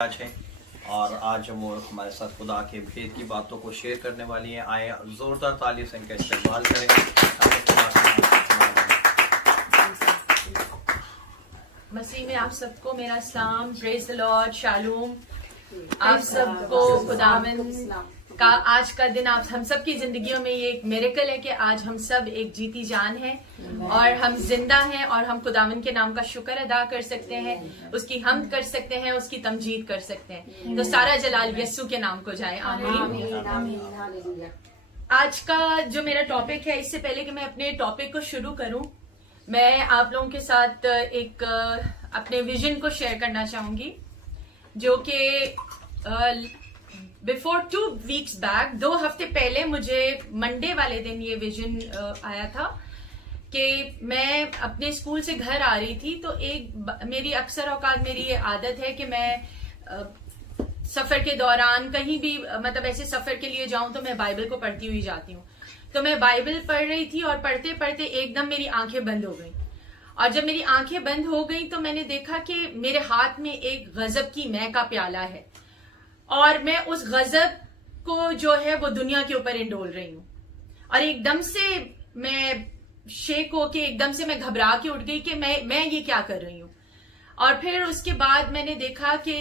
आज है और आज हम हमारे साथ खुदा के भेद की बातों को शेयर करने वाली हैं। आए जोरदार ताली से इनका इस्तेमाल करें। मसीह में आप सबको मेरा सलाम, प्रेज द लॉर्ड, शालूम। आप सबको खुदावंद का आज का दिन आप हम सब की जिंदगियों में ये एक मिरेकल है कि आज हम सब एक जीती जान है और हम जिंदा हैं और हम खुदावंद के नाम का शुक्र अदा कर सकते हैं, उसकी हमद कर सकते हैं, उसकी तमजीद कर सकते हैं। तो सारा जलाल यस्सु के नाम को जाए, आमीन। आज का जो मेरा टॉपिक है, इससे पहले कि मैं अपने टॉपिक को शुरू करूं, मैं आप लोगों के साथ एक अपने विजन को शेयर करना चाहूंगी, जो कि बिफोर 2 वीक्स बैक, 2 हफ्ते पहले मुझे मंडे वाले दिन ये विजन आया था कि मैं अपने स्कूल से घर आ रही थी। तो मेरी अक्सर औकात मेरी ये आदत है कि मैं सफर के दौरान कहीं भी मतलब ऐसे सफर के लिए जाऊं तो मैं बाइबल को पढ़ती हुई जाती हूँ। तो मैं बाइबल पढ़ रही थी और पढ़ते पढ़ते एकदम मेरी आंखें बंद हो गई। और जब मेरी आंखें बंद हो गई तो मैंने देखा कि मेरे हाथ में एक गजब की मै का प्याला है और मैं उस गजब को जो है वो दुनिया के ऊपर इंडोल रही हूँ। और एकदम से मैं शेक होके एकदम से मैं घबरा के उठ गई कि मैं ये क्या कर रही हूँ। और फिर उसके बाद मैंने देखा कि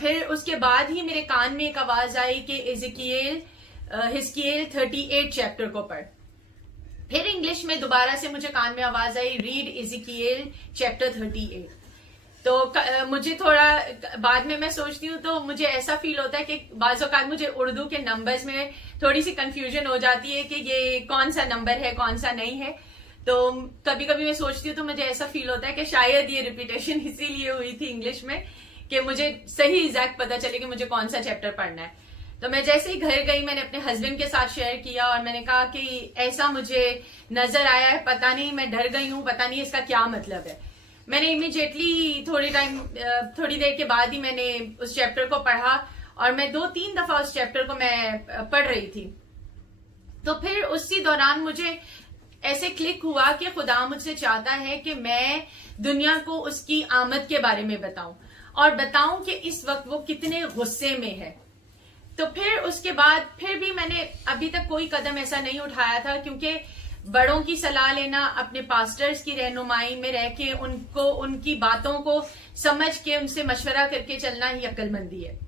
फिर उसके बाद ही मेरे कान में एक आवाज आई कि हिजकियेल 38 चैप्टर को पढ़। फिर इंग्लिश में दोबारा से मुझे कान में आवाज आई, रीड हिजकियेल चैप्टर 38। तो मुझे थोड़ा बाद में मैं सोचती हूँ तो मुझे ऐसा फील होता है कि बाज़ औक़ात मुझे उर्दू के नंबर्स में थोड़ी सी कंफ्यूजन हो जाती है कि ये कौन सा नंबर है कौन सा नहीं है। तो कभी कभी मैं सोचती हूँ तो मुझे ऐसा फील होता है कि शायद ये रिपीटेशन इसीलिए हुई थी इंग्लिश में कि मुझे सही एग्जैक्ट पता चले कि मुझे कौन सा चैप्टर पढ़ना है। तो मैं जैसे ही घर गई मैंने अपने हस्बैंड के साथ शेयर किया और मैंने कहा कि ऐसा मुझे नजर आया है, पता नहीं, मैं डर गई हूँ, पता नहीं इसका क्या मतलब है। मैंने इमीडिएटली थोड़ी देर के बाद ही मैंने उस चैप्टर को पढ़ा और मैं 2-3 दफा उस चैप्टर को मैं पढ़ रही थी। तो फिर उसी दौरान मुझे ऐसे क्लिक हुआ कि खुदा मुझसे चाहता है कि मैं दुनिया को उसकी आमद के बारे में बताऊं और बताऊं कि इस वक्त वो कितने गुस्से में है। तो फिर उसके बाद फिर भी मैंने अभी तक कोई कदम ऐसा नहीं उठाया था, क्योंकि बड़ों की सलाह लेना, अपने पास्टर्स की रहनुमाई में रह के उनको उनकी बातों को समझ के उनसे मशवरा करके चलना ही अक्लमंदी है।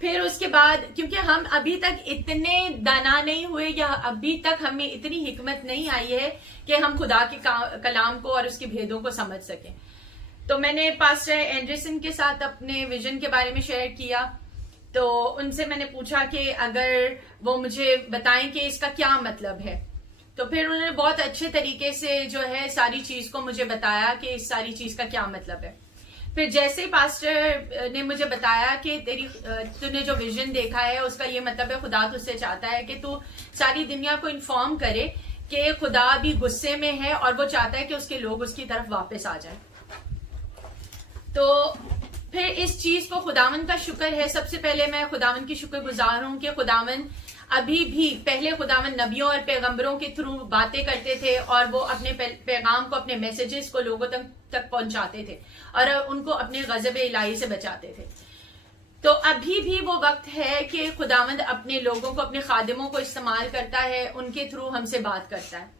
फिर उसके बाद क्योंकि हम अभी तक इतने दाना नहीं हुए या अभी तक हमें इतनी हिकमत नहीं आई है कि हम खुदा के कलाम को और उसके भेदों को समझ सकें। तो मैंने पास्टर एंडरसन के साथ अपने विजन के बारे में शेयर किया। तो उनसे मैंने पूछा कि अगर वो मुझे बताएं कि इसका क्या मतलब है। तो फिर उन्होंने बहुत अच्छे तरीके से जो है सारी चीज को मुझे बताया कि इस सारी चीज का क्या मतलब है। फिर जैसे ही पास्टर ने मुझे बताया कि तूने जो विजन देखा है उसका ये मतलब है, खुदा तुझसे चाहता है कि तू सारी दुनिया को इन्फॉर्म करे कि खुदा भी गुस्से में है और वो चाहता है कि उसके लोग उसकी तरफ वापस आ जाए। तो फिर इस चीज को खुदावन का शुक्र है। सबसे पहले मैं खुदावन की शुक्रगुजार हूं कि खुदावन अभी भी, पहले खुदावन नबियों और पैगंबरों के थ्रू बातें करते थे और वो अपने पैगाम को, अपने मैसेजेस को लोगों तक पहुंचाते थे और उनको अपने गजब इलाही से बचाते थे। तो अभी भी वो वक्त है कि खुदावंद अपने लोगों को, अपने खादिमों को इस्तेमाल करता है, उनके थ्रू हमसे बात करता है।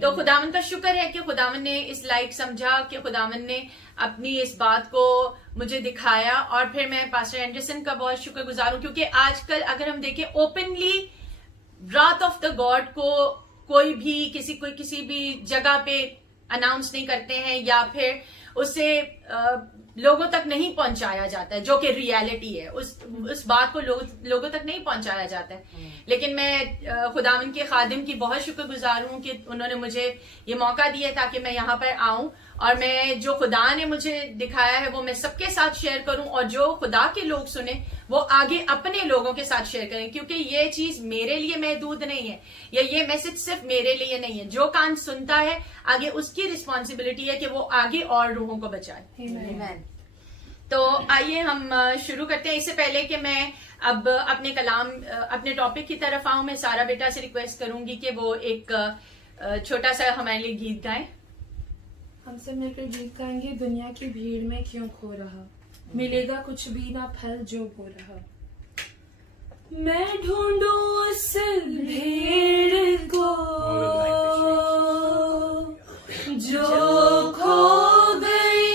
तो खुदावन का शुक्र है कि खुदावन ने इस लायक समझा कि खुदावन ने अपनी इस बात को मुझे दिखाया। और फिर मैं पास्टर एंडरसन का बहुत शुक्रगुजार हूं, क्योंकि आजकल अगर हम देखें ओपनली रात ऑफ द गॉड को कोई भी किसी भी जगह पे अनाउंस नहीं करते हैं या फिर उसे लोगों तक नहीं पहुंचाया जाता है, जो कि रियलिटी है। उस बात को लोगों तक नहीं पहुंचाया जाता है। लेकिन मैं खुदावन के खादिम की बहुत शुक्रगुजार हूं कि उन्होंने मुझे ये मौका दिया ताकि मैं यहाँ पर आऊं और मैं जो खुदा ने मुझे दिखाया है वो मैं सबके साथ शेयर करूं और जो खुदा के लोग सुने वो आगे अपने लोगों के साथ शेयर करें, क्योंकि ये चीज मेरे लिए महदूद नहीं है या ये मैसेज सिर्फ मेरे लिए नहीं है। जो कान सुनता है आगे उसकी रिस्पॉन्सिबिलिटी है कि वो आगे और रूहों को बचाए। तो आइए हम शुरू करते हैं। इससे पहले कि मैं अब अपने टॉपिक की तरफ आऊं, मैं सारा बेटा से रिक्वेस्ट करूंगी कि वो एक छोटा सा हमारे लिए गीत गाएं। हम सब मिलकर गीत गाएंगे, दुनिया की भीड़ में क्यों खो रहा। मिलेगा कुछ भी ना फल जो बो रहा। मैं ढूंढूं उस भेड़ को जो खो गई,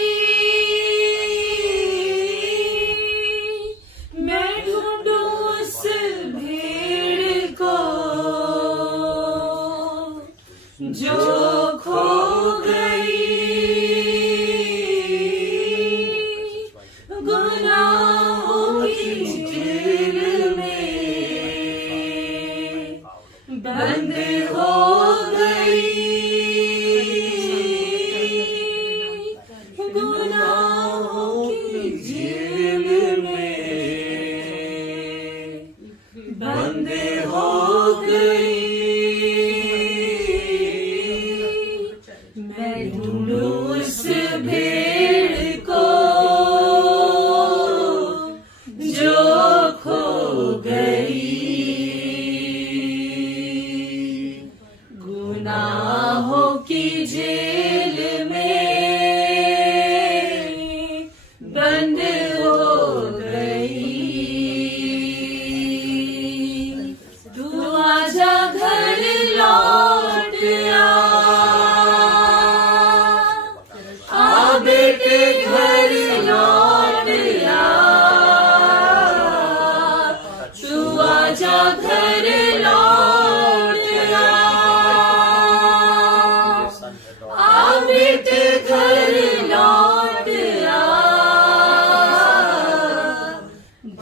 मैं ढूंढूं उस भेड़ को जो खो गई, गुनाहों की जेल में बंद हो गई, गुनाहों की जेल में बंद हो गई। मैं ढूंढूं उस भेड़ को जो खो गई, गुनाहों की जेल में बंद हो गई। तू आजा घर लौट आ बेटे घर लौट आ, तू आजा घर लौट आ बेटे घर लौट आ,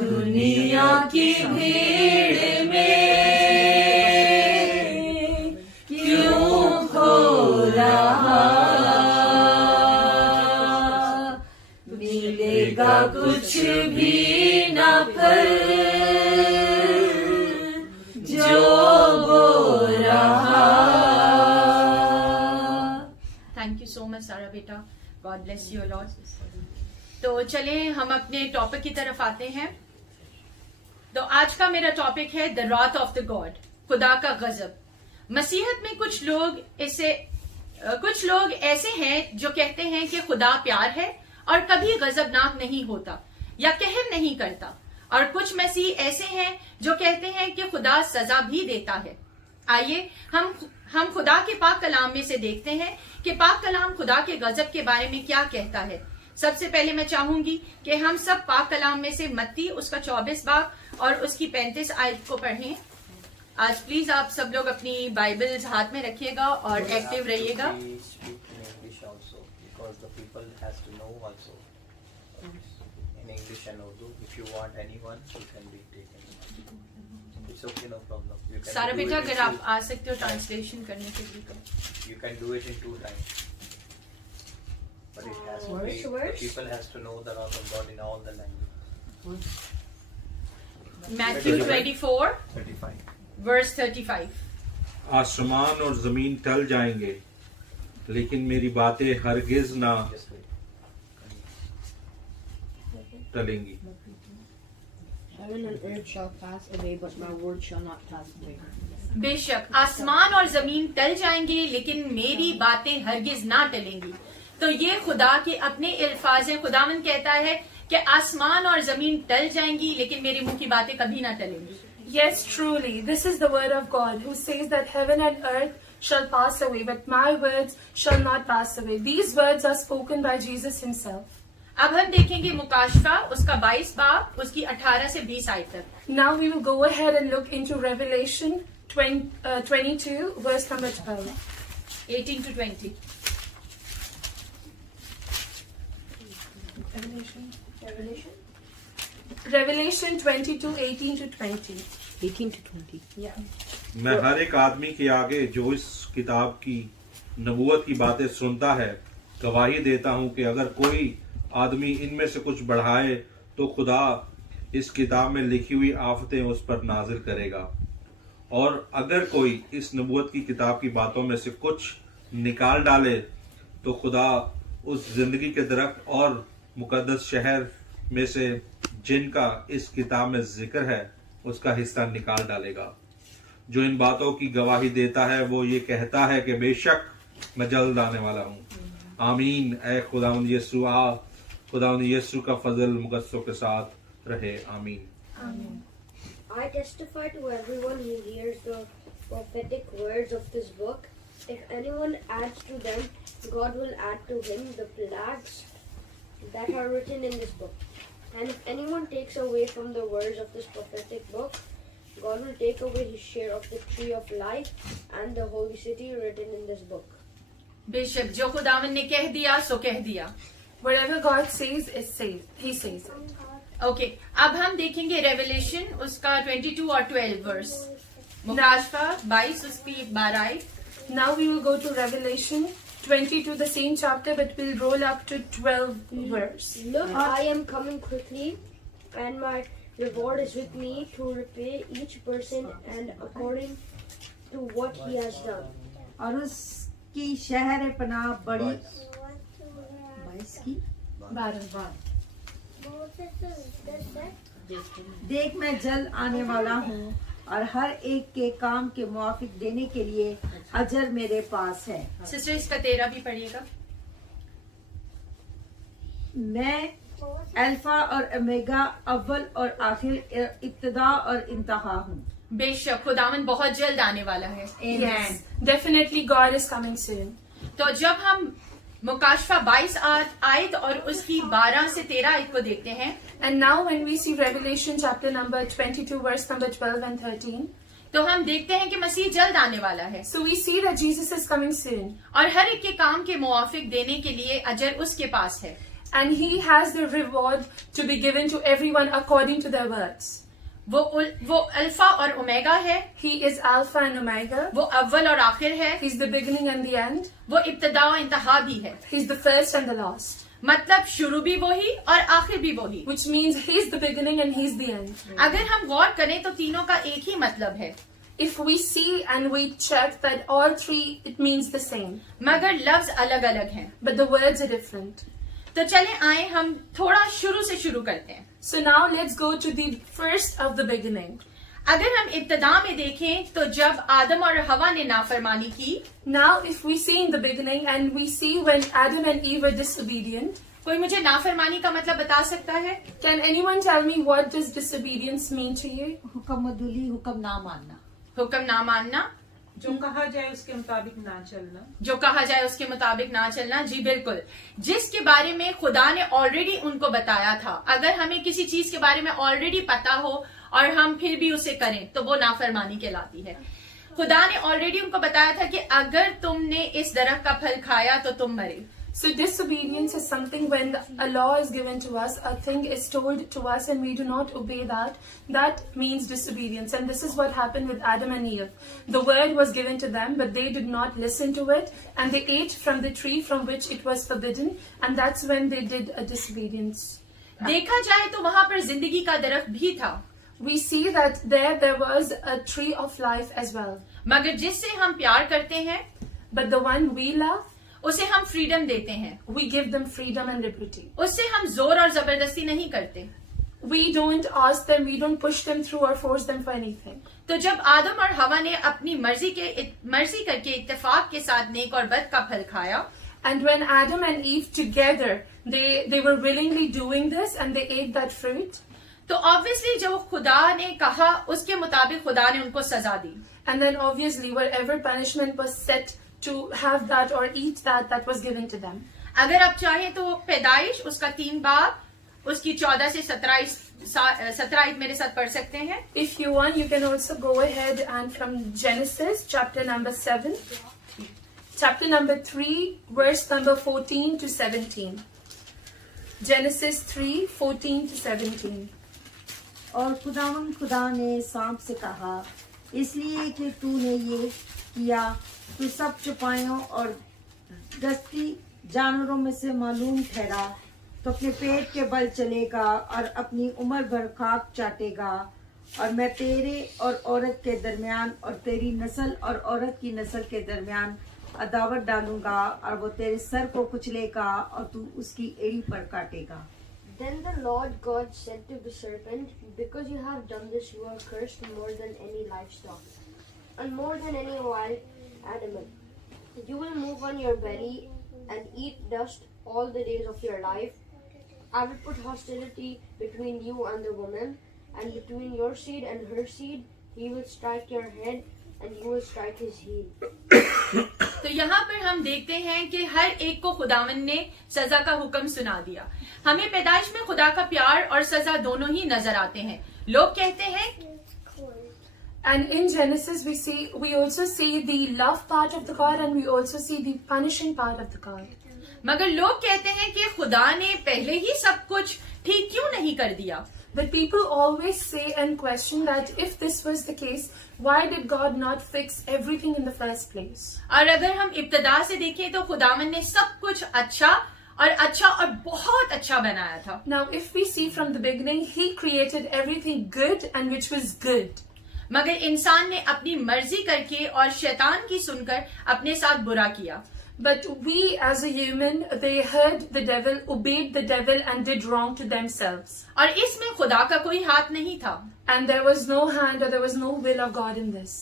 दुनिया की भीड़ में क्यों खो रहा, मिलेगा कुछ भी ना फल जो बो रहा। थैंक यू सो मच सारा बेटा, गॉड ब्लेस यू लॉर्ड। तो चले हम अपने टॉपिक की तरफ आते हैं। तो आज का मेरा टॉपिक है द रॉथ ऑफ द गॉड, खुदा का गजब। मसीहत में कुछ लोग ऐसे हैं जो कहते हैं कि खुदा प्यार है और कभी गजबनाक नहीं होता या कहर नहीं करता, और कुछ मसीह ऐसे हैं जो कहते हैं कि खुदा सजा भी देता है। आइए हम खुदा के पाक कलाम में से देखते हैं कि पाक कलाम खुदा के गजब के बारे में क्या कहता है। सबसे पहले मैं चाहूंगी कि हम सब पाक कलाम में से मत्ती उसका 24 बाब और उसकी 35 आयत को पढ़ें। आज प्लीज आप सब लोग अपनी बाइबल्स हाथ में रखिएगा और एक्टिव रहिएगा। In English and Urdu, if you want anyone, you can be taken. It's okay, no problem. You can सारा do बेटा it अगर in आप आ सकते हो ट्रांसलेशन करने के लिए तो। you can do it in 2 times. But it has to be, the people has to know the wrath of God in all the languages. Matthew 24 35. Verse 35। आसमान और जमीन टल जाएंगे लेकिन मेरी बातें हरगिज ना Just wait. टलेंगी। Heaven and earth shall pass away, but my word shall not pass away. बेशक आसमान और जमीन टल जाएंगे लेकिन मेरी बातें हरगिज ना टलेंगी। तो ये खुदा के अपने अल्फाज हैं। खुदावंद कहता है कि आसमान और जमीन टल जाएंगी लेकिन मेरे मुंह की बातें कभी ना टलेंगी। Yes, truly, this is the word of God who says that heaven and earth shall pass away, but my words shall not pass away. These words are spoken by Jesus himself. अब हम देखेंगे मुकाशफा उसका 22 बाब उसकी 18 से 20 आयत तक। Now we will go ahead and look into Revelation 22, verse number 12. 18 to 20। Revelation 22, 18 to 20. 18 to 20. Yeah. मैं हर एक आदमी के आगे जो इस किताब की नबूवत की बातें सुनता है गवाही देता हूँ कि अगर कोई आदमी इनमें से कुछ बढ़ाए तो खुदा इस किताब में लिखी हुई आफतें उस पर नाजिल करेगा, और अगर कोई इस नबूवत की किताब की बातों में से कुछ निकाल डाले तो खुदा उस जिंदगी के दरख्त और मुकद्दस शहर में से जिनका इस किताब में जिक्र है उसका हिस्सा निकाल डालेगा। जो इन बातों की गवाही देता है वो ये कहता है कि बेशक मैं जल्द आने वाला हूँ। आमीन। ऐ खुदावंद यीशु आ खुदावंद यीशु का फजल मुगस्सों के साथ रहे, आमीन। I testify to everyone who hears the prophetic words of this book. If anyone adds to them, God will add to him the plagues that are written in this book. And if anyone takes away from the words of this prophetic book, God will take away his share of the tree of life and the holy city written in this book. बेशक जो खुदावन ने कह दिया सो कह दिया। Whatever God says is says. He says it. Okay अब हम देखेंगे रेवलेशन उसका 22 और 12 वर्स। मुकाशफा 22 उसकी 12। Now we will go to Revelation 22, the same chapter, but we'll roll up to 12 verse. Look, I am coming quickly, and my reward is with me to repay each person and according to what he has done. और उसकी शहर पनाह बड़ी 22 की 12. देख मैं जल्द आने वाला हूँ और हर एक के काम के मुआफिक देने के लिए अजर मेरे पास है। सिस्टर इसका 13 भी पढ़िएगा। मैं अल्फा और ओमेगा, अव्वल और आखिर, इब्तिदा और इंतहा हूँ। बेशक खुदावन बहुत जल्द आने वाला है। Yes, definitely God is coming soon. तो जब हम मुकाशफा 22 आयत और उसकी 12 से 13 आयत को देखते हैं, And now when we see Revelation chapter number 22, verse number 12 and 13, तो हम देखते हैं कि मसीह जल्द आने वाला है so we see that Jesus is coming soon. और हर एक के काम के मुआफिक देने के लिए अजर उसके पास है। And he has the reward to be given to everyone according to their works. वो अल्फा और ओमेगा है, He is Alpha and Omega. वो अव्वल और आखिर है, He's the beginning and the end. वो इब्तिदा और इंतहा भी है। He's the first and the last. मतलब शुरू भी वही और आखिर भी वही। Which means He's the beginning and He's the end. अगर हम गौर करें तो तीनों का एक ही मतलब है, If we see and we check that all three, it means the same. मगर लफ्ज अलग अलग हैं। But the words are different. तो चले आए हम थोड़ा शुरू से शुरू करते हैं। So now let's go to the first of the beginning. अगर हम इब्तिदा में देखें तो जब आदम और हवा ने नाफरमानी की, Now if we see in the beginning and we see when Adam and Eve were disobedient, कोई मुझे नाफरमानी का मतलब बता सकता है? can anyone tell me what does disobedience mean to you? हुक्म अदुली, हुक्म ना मानना। हुक्म ना मानना, जो कहा जाए उसके मुताबिक ना चलना। जो कहा जाए उसके मुताबिक ना चलना। जी बिल्कुल, जिसके बारे में खुदा ने ऑलरेडी उनको बताया था। अगर हमें किसी चीज के बारे में ऑलरेडी पता हो और हम फिर भी उसे करें तो वो नाफरमानी कहलाती है। खुदा ने ऑलरेडी उनको बताया था कि अगर तुमने इस दरख्त का फल खाया तो तुम मरे। So disobedience is something when a law is given to us, a thing is told to us and we do not obey that. That means disobedience. And this is what happened with Adam and Eve. The word was given to them, but they did not listen to it. And they ate from the tree from which it was forbidden. And that's when they did a disobedience. देखा जाए तो वहां पर जिंदगी का दरख्त भी था, We see that there was a tree of life as well. मगर जिससे हम प्यार करते हैं But the one we love, उसे हम फ्रीडम देते हैं, we give them freedom and liberty. उससे हम जोर और जबरदस्ती नहीं करते। We don't ask them, we don't push them through or force them for anything. तो जब आदम और हवा ने अपनी मर्जी करके इत्तेफाक के साथ नेक और बद का फल खाया, And when Adam and Eve together, they were willingly doing this and they ate that fruit. तो ऑब्वियसली जो खुदा ने कहा उसके मुताबिक खुदा ने उनको सजा दी। And then obviously whatever punishment was set to have that or eat that was given to them. अगर आप चाहें तो पैदाइश उसका 3 बाब उसकी 14 से 17 मेरे साथ पढ़ सकते हैं। If you want, you can also go ahead and from Genesis chapter number 7, chapter number 3, verse number 14 to 17. Genesis 3, 14 to 17. और खुदा ने सांप से कहा, इसलिए कि तूने ये किया, तू सब चौपाइयों और दस्ती जानवरों में से मालूम ठहरा, तो अपने पेट के बल चलेगा और अपनी उम्र भर खाक चाटेगा। और मैं तेरे और औरत के दरमियान और तेरी नस्ल और औरत की नस्ल के दरमियान अदावत डालूंगा, और वो तेरे सर को कुचलेगा और तू उसकी एड़ी पर काटेगा। Then the Lord God said to the serpent, because you have done this, you are cursed more than any livestock, and more than any wild animal. You will move on your belly and eat dust all the days of your life. I will put hostility between you and the woman, and between your seed and her seed. He will strike your head, and you will strike his heel. तो यहाँ पर हम देखते हैं कि हर एक को खुदावन ने सजा का हुक्म सुना दिया। हमें पैदाइश में खुदा का प्यार और सजा दोनों ही नजर आते हैं। लोग कहते हैं, And in Genesis, we also see the love part of the God, and we also see the punishing part of the God. मगर लोग कहते हैं कि खुदा ने पहले ही सब कुछ ठीक क्यों नहीं कर दिया। But people always say and question that if this was the case, why did God not fix everything in the first place? और अगर हम इब्तदा से देखें तो खुदावन ने सब कुछ अच्छा और बहुत अच्छा बनाया था। Now, if we see from the beginning, He created everything good and which was good. मगर इंसान ने अपनी मर्जी करके और शैतान की सुनकर अपने साथ बुरा किया। But we as a human, they heard the devil, obeyed the devil and did wrong to themselves. और इसमें खुदा का कोई हाथ नहीं था। And there was no hand or there was no will of God in this.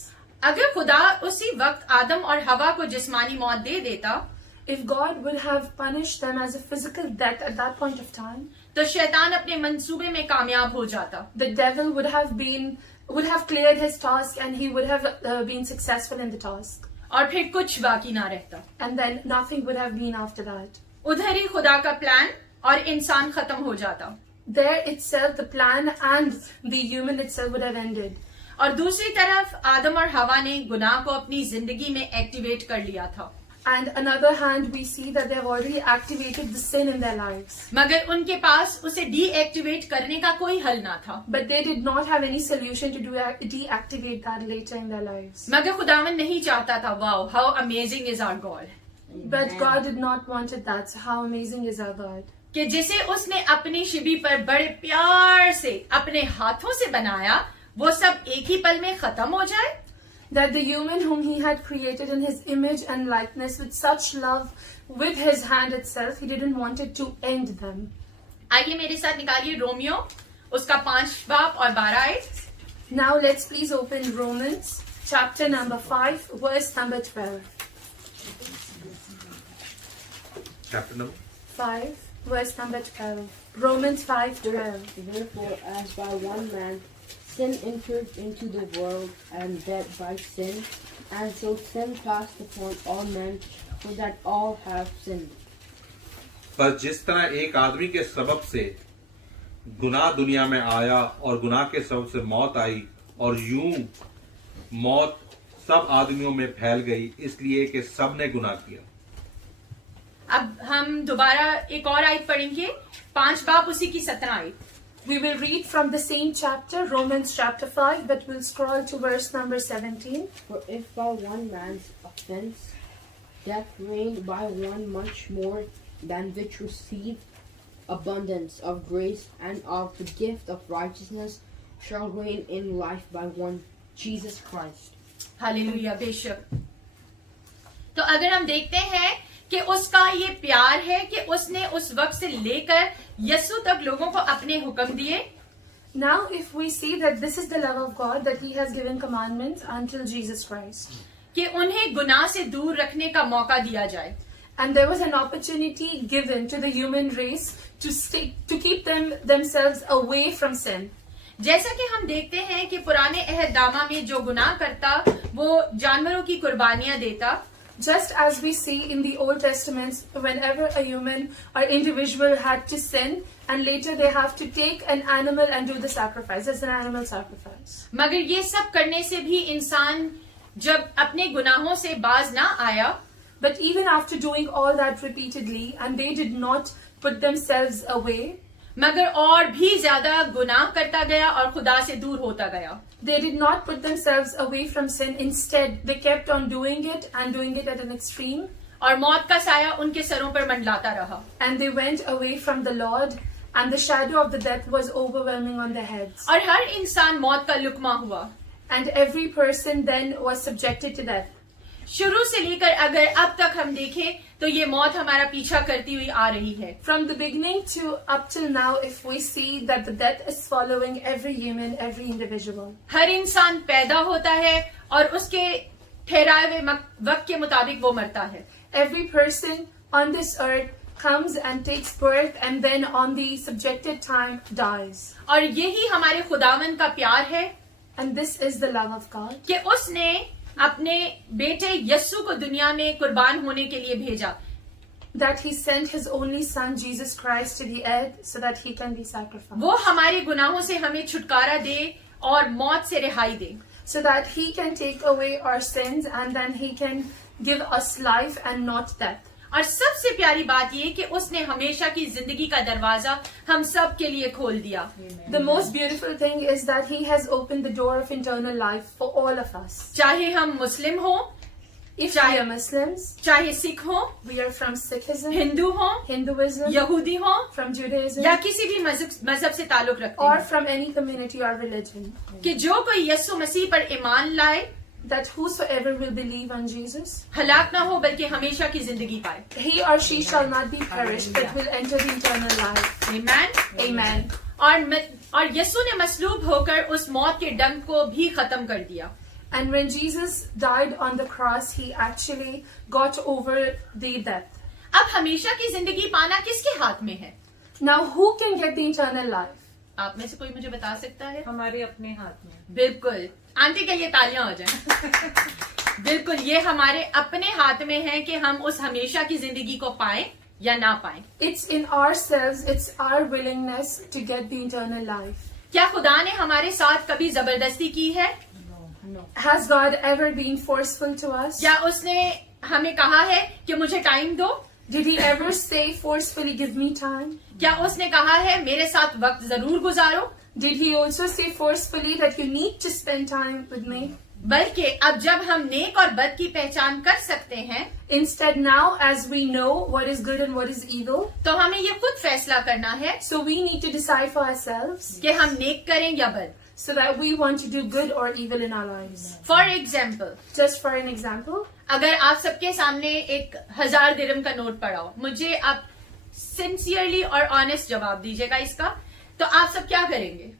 अगर खुदा उसी वक्त आदम और हवा को जिस्मानी मौत दे देता, If God would have punished them as a physical death at that point of time, तो शैतान अपने मंसूबे में कामयाब हो जाता। the devil would have cleared his task and he would have been successful in the task. और फिर कुछ बाकी ना रहता। And then nothing would have been after that. उधर ही खुदा का प्लान और इंसान खत्म हो जाता। There itself, the plan and the human itself would have ended. और दूसरी तरफ आदम और हवा ने गुनाह को अपनी जिंदगी में एक्टिवेट कर लिया था। And another hand, we see that they have already activated the sin in their lives. मगर उनके पास उसे डीएक्टिवेट करने का कोई हल ना था। But they did not have any solution to deactivate that later in their lives. मगर खुदावन नहीं चाहता था, wow how amazing is our God, But God did not want it that. So how amazing is our God? कि जिसे उसने अपनी शिबी पर बड़े प्यार से अपने हाथों से बनाया, वो सब एक ही पल में खत्म हो जाए। That the human whom He had created in His image and likeness with such love with His hand itself, He didn't want it to end them. आइए मेरे साथ निकालिए रोमियो उसका 5 बाब और 12 आयत। Now let's please open Romans chapter number 5, verse number 12. Chapter number 5, verse number 12. Romans 5:12. Therefore, as by one man sin entered into the world, and death by sin, and so sin passed upon all men, so that all have sinned. पर जिस तरह एक आदमी के सबब से गुनाह दुनिया में आया और गुनाह के सबब से मौत आई, और यूं मौत सब आदमियों में फैल गई, इसलिए कि सब ने गुनाह किया। अब हम दोबारा एक और आयत पढ़ेंगे, 5 बाब उसी की 17 आयत। We will read from the same chapter, Romans chapter 5, but we'll scroll to verse number 17. For if by one man's offense death reigned, by one much more than which received abundance of grace and of the gift of righteousness shall reign in life by one Jesus Christ. Hallelujah, बेशक। तो अगर हम देखते हैं कि उसका ये प्यार है कि उसने उस वक्त से लेकर यीशु तक लोगों को अपने हुक्म दिए। Now, if we see that this is the love of God, that He has given commandments until Jesus Christ, कि उन्हें गुनाह से दूर रखने का मौका दिया जाए। and there was an opportunity given to the human race to keep themselves away from sin. जैसा कि हम देखते हैं कि पुराने अहदनामा में जो गुनाह करता वो जानवरों की कुर्बानियां देता। Just as we see in the Old Testament, whenever a human or individual had to sin, and later they have to take an animal and do the sacrifice as an animal sacrifice. मगर ये सब करने से भी इंसान जब अपने गुनाहों से बाज ना आया, But even after doing all that repeatedly, and they did not put themselves away, मगर और भी ज्यादा गुनाह करता गया और खुदा से दूर होता गया। they did not put themselves away from sin. Instead, they kept on doing it and doing it at an extreme. और मौत का साया उनके सरों पर मंडलाता रहा। And they went away from the Lord, and the shadow of the death was overwhelming on their heads. और हर इंसान मौत का लुकमा हुआ। And every person then was subjected to death. शुरू से लेकर अगर अब तक हम देखें तो ये मौत हमारा पीछा करती हुई आ रही है। From the beginning to up till now, if we see that the death is following every human, every individual. हर इंसान पैदा होता है और उसके ठहराए हुए वक्त के मुताबिक वो मरता है। Every person on this earth comes and takes birth and then on the subjected time dies. और यही हमारे खुदावंद का प्यार है And this is the love of God, कि उसने अपने बेटे यस्सु को दुनिया में कुर्बान होने के लिए भेजा, that he sent his only son Jesus Christ to the earth so that he can be sacrificed. वो हमारे गुनाहों से हमें छुटकारा दे और मौत से रिहाई दे, So that he can take away our sins and then he can give us life and not death. और सबसे प्यारी बात ये कि उसने हमेशा की जिंदगी का दरवाजा हम सब के लिए खोल दिया। The most beautiful thing is that he has opened the door of eternal life for all of us. चाहे हम मुस्लिम हो, If we are Muslims, चाहे सिख हो, we are from Sikhism, Hindu हो, Hinduism, यहूदी हो, from Judaism, या किसी भी मजहब से ताल्लुक रखते or हैं, from any community or religion, कि जो कोई यस्सु मसीह पर ईमान लाए that whosoever will believe on Jesus, हलाक ना हो बल्कि हमेशा की जिंदगी पाए। he or she shall not be perished, but will enter the eternal life. आमीन। Amen. और यस्सु ने मसलूब होकर उस मौत के डंक को भी खत्म कर दिया। And when Jesus died on the cross, he actually got over the death. अब हमेशा की जिंदगी पाना किसके हाथ में है? Now, who can get the eternal life? आप में से कोई मुझे बता सकता है? हमारे अपने हाथ में। बिल्कुल, आंटी के लिए तालियां हो जाएं। बिल्कुल, ये हमारे अपने हाथ में है कि हम उस हमेशा की जिंदगी को पाएं या ना पाएं। It's in ourselves, it's our willingness to get the eternal life. क्या खुदा ने हमारे साथ कभी जबरदस्ती की है? Has God ever been forceful to us? क्या उसने हमें कहा है कि मुझे टाइम दो? Did he ever say forcefully, give me time? क्या उसने कहा है मेरे साथ वक्त जरूर गुजारो? Did he also say forcefully that you need to spend time with me? बल्कि अब जब हम नेक और बद की पहचान कर सकते हैं, Instead, now as we know what is good and what is evil, तो हमें ये खुद फैसला करना है so we need to decide for ourselves कि हम नेक करें या बद। so that we want to do good or evil in our lives. For example, Just for an example, अगर आप सबके सामने एक 1000 दिरहम का नोट पड़ा हो, मुझे आप सिंसियरली और ऑनेस्ट जवाब दीजिएगा इसका, तो आप सब क्या करेंगे?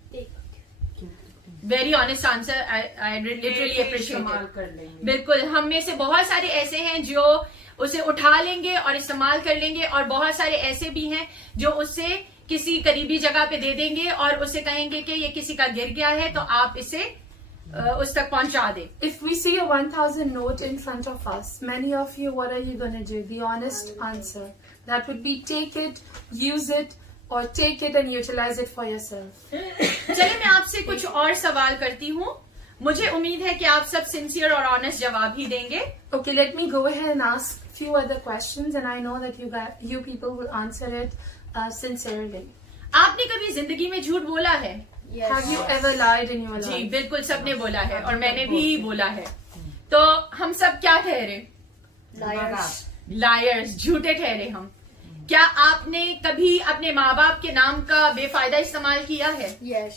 Very honest answer, I literally इस्तेमाल अप्रिशिएट। कर लेंगे। बिल्कुल, हम में से बहुत सारे ऐसे हैं जो उसे उठा लेंगे और इस्तेमाल कर लेंगे, और बहुत सारे ऐसे भी हैं जो उससे किसी करीबी जगह पे दे देंगे और उसे कहेंगे कि ये किसी का गिर गया है तो आप इसे उस तक पहुंचा दे। if we see a 1,000 note in front of us, many of you, what are you going to do? The honest answer, that would be take it, use it, or take it and utilize it for yourself. चलिए मैं आपसे कुछ और सवाल करती हूँ, मुझे उम्मीद है कि आप सब सिंसियर और ऑनेस्ट जवाब ही देंगे। Okay, let me go ahead and ask few other questions, and I know that you people will answer it sincerely. आपने कभी जिंदगी में झूठ बोला है? Have you ever lied in your ji life? बिल्कुल, सबने बोला है और मैंने भी बोला है। तो हम सब क्या ठहरे? Liars. लायर्स, झूठे ठहरे हम। क्या आपने कभी अपने माँ बाप के नाम का बेफायदा इस्तेमाल किया है? Yes.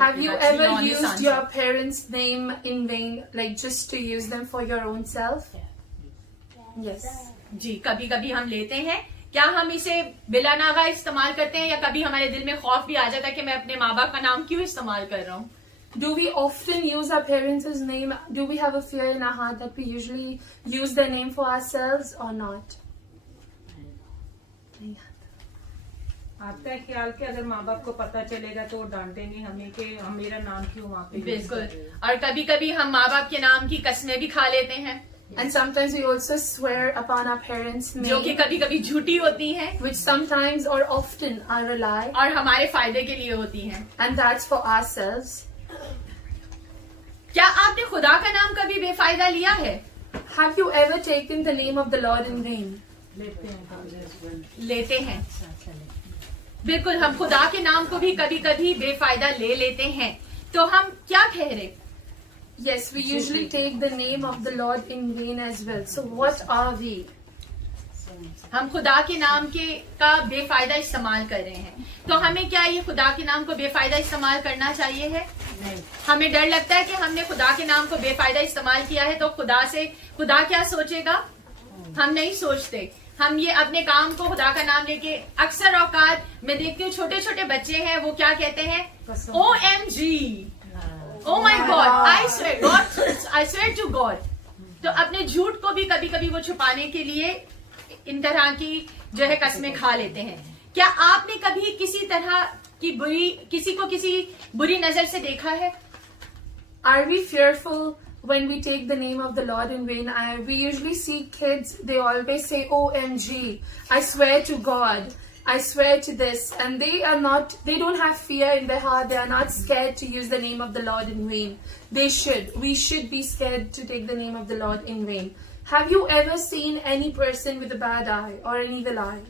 Have you ever used your parents' name in vain, like just to use them for your own self? Yes. जी, कभी कभी हम लेते हैं। क्या हम इसे बिला नागा इस्तेमाल करते हैं, या कभी हमारे दिल में खौफ भी आ जाता है कि मैं अपने माँ बाप का नाम क्यों इस्तेमाल कर रहा हूँ? Do we often use our parents' name? Do we have a fear in our heart that we usually use their name for ourselves or not? आपका ख्याल कि अगर माँ बाप को पता चलेगा तो वो डांटेंगे हमें कि हम मेरा नाम क्यों वहाँ पे use बिल्कुल, कर रहे हो? और कभी कभी हम माँ बाप के नाम की कस्में भी खा लेते हैं, And sometimes we also swear upon our parents' जो कि name, कभी कभी झूठी होती हैं which sometimes or often are a lie, और हमारे फायदे के लिए होती हैं। and that's for ourselves. क्या आपने खुदा का नाम कभी बेफायदा लिया है? Have you ever taken the name of the Lord in vain? लेते हैं। लेते हैं, बिल्कुल, हम खुदा के नाम को भी कभी कभी बेफायदा ले लेते हैं। तो हम क्या ठहरे? Yes, we usually take the name of the Lord in vain as well. So what are we? हम खुदा के नाम का बेफायदा इस्तेमाल कर रहे हैं। तो हमें क्या ये खुदा के नाम को बेफायदा इस्तेमाल करना चाहिए है? हमें डर लगता है कि हमने खुदा के नाम को बेफायदा इस्तेमाल किया है तो खुदा क्या सोचेगा? हम नहीं सोचते। हम ये अपने काम को खुदा का नाम लेके, अक्सर औकात मैं देखती हूँ छोटे छोटे बच्चे हैं, वो क्या कहते हैं? OMG, Oh my God, I swear to God। तो अपने झूठ को भी कभी कभी वो छुपाने के लिए इन तरह की जो है कस्में खा लेते हैं। क्या आपने कभी किसी तरह की किसी को किसी बुरी नजर से देखा है? Are we fearful when we take the name of the Lord in vain? We usually see kids, they always say, OMG, I swear to God, I swear to this. And they don't have fear in their heart. They are not scared to use the name of the Lord in vain. We should be scared to take the name of the Lord in vain. Have you ever seen any person with a bad eye or an evil eye?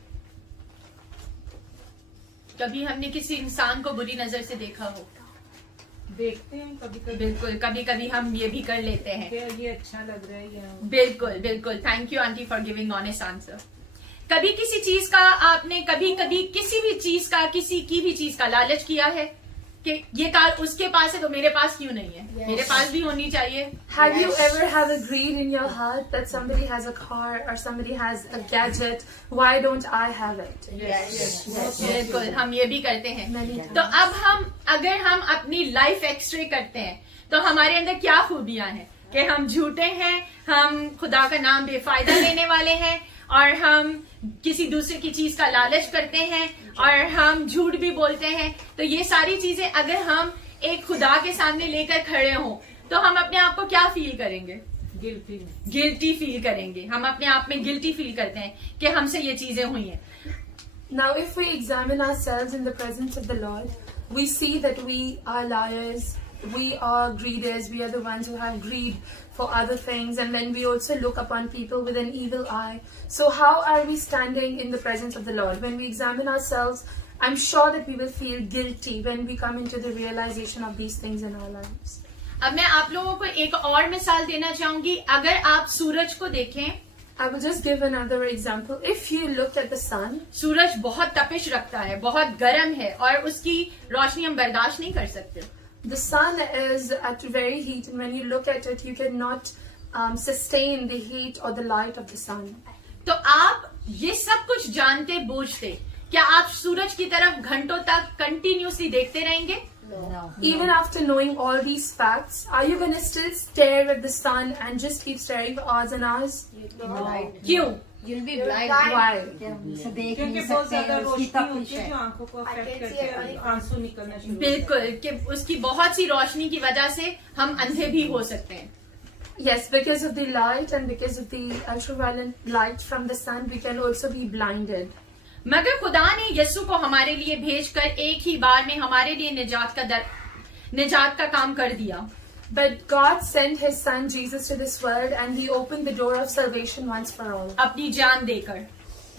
कभी हमने किसी इंसान को बुरी नजर से देखा हो? देखते हैं कभी कभी। बिल्कुल, कभी कभी हम ये भी कर लेते हैं। ये अच्छा लग रहा है ये। बिल्कुल बिल्कुल, thank you aunty for giving honest answer. कभी किसी चीज का आपने कभी किसी भी चीज का किसी की भी चीज का लालच किया है कि ये कार उसके पास है तो मेरे पास क्यों नहीं है? Yes. मेरे पास भी होनी चाहिए। Have you ever had a greed in your heart that somebody has a car or somebody has a gadget? Why don't I have it? बिल्कुल, हम ये भी करते हैं। Many तो अब अगर हम अपनी लाइफ एक्सरे करते हैं तो हमारे अंदर क्या खूबियां हैं कि हम झूठे हैं, हम खुदा का नाम बेफायदा लेने वाले हैं, और हम किसी दूसरे की चीज का लालच करते हैं, और हम झूठ भी बोलते हैं। तो ये सारी चीजें अगर हम एक खुदा के सामने लेकर खड़े हों तो हम अपने आप को क्या फील करेंगे? गिल्टी फील करेंगे। हम अपने आप में गिल्टी फील करते हैं कि हमसे ये चीजें हुई हैं। Now, if we examine ourselves in the presence of the Lord, we see that we are liars, we are greeders, we are the ones who have greed for other things, and then we also look upon people with an evil eye. So how are we standing in the presence of the Lord? When we examine ourselves, I'm sure that we will feel guilty when we come into the realization of these things in our lives. अब मैं आप लोगों को एक और मिसाल देना चाहूंगी। अगर आप सूरज को देखें, I will just give another example. If you look at the sun, सूरज बहुत तपिश रखता है, बहुत गर्म है, और उसकी रोशनी हम बर्दाश्त नहीं कर सकते। the sun is at very heat, and when you look at it, you cannot sustain the heat or the light of the sun. तो आप ये सब कुछ जानते बूझते क्या आप सूरज की तरफ घंटों तक कंटिन्यूसली देखते रहेंगे? Even after knowing all these facts, are you going to still stare at the sun and just keep staring for hours and hours? क्यों? You'll be blind. Why? देख क्योंकि नहीं बहुत सकते ज्यादा हैं, उसकी रोशनी होती तपिश है है। जो आंखों को अफेक्ट करती है, आंसू निकलना शुरू। बिल्कुल, कि उसकी बहुत सी रोशनी की वजह से हम अंधे भी हो सकते हैं। Yes, because of the light and because of the ultraviolet light from the sun, we can also be blinded. मगर खुदा ने यीशु को हमारे लिए भेजकर एक ही बार में हमारे लिए निजात का काम कर दिया। But God sent His Son Jesus to this world, and He opened the door of salvation once for all अपनी जान देकर।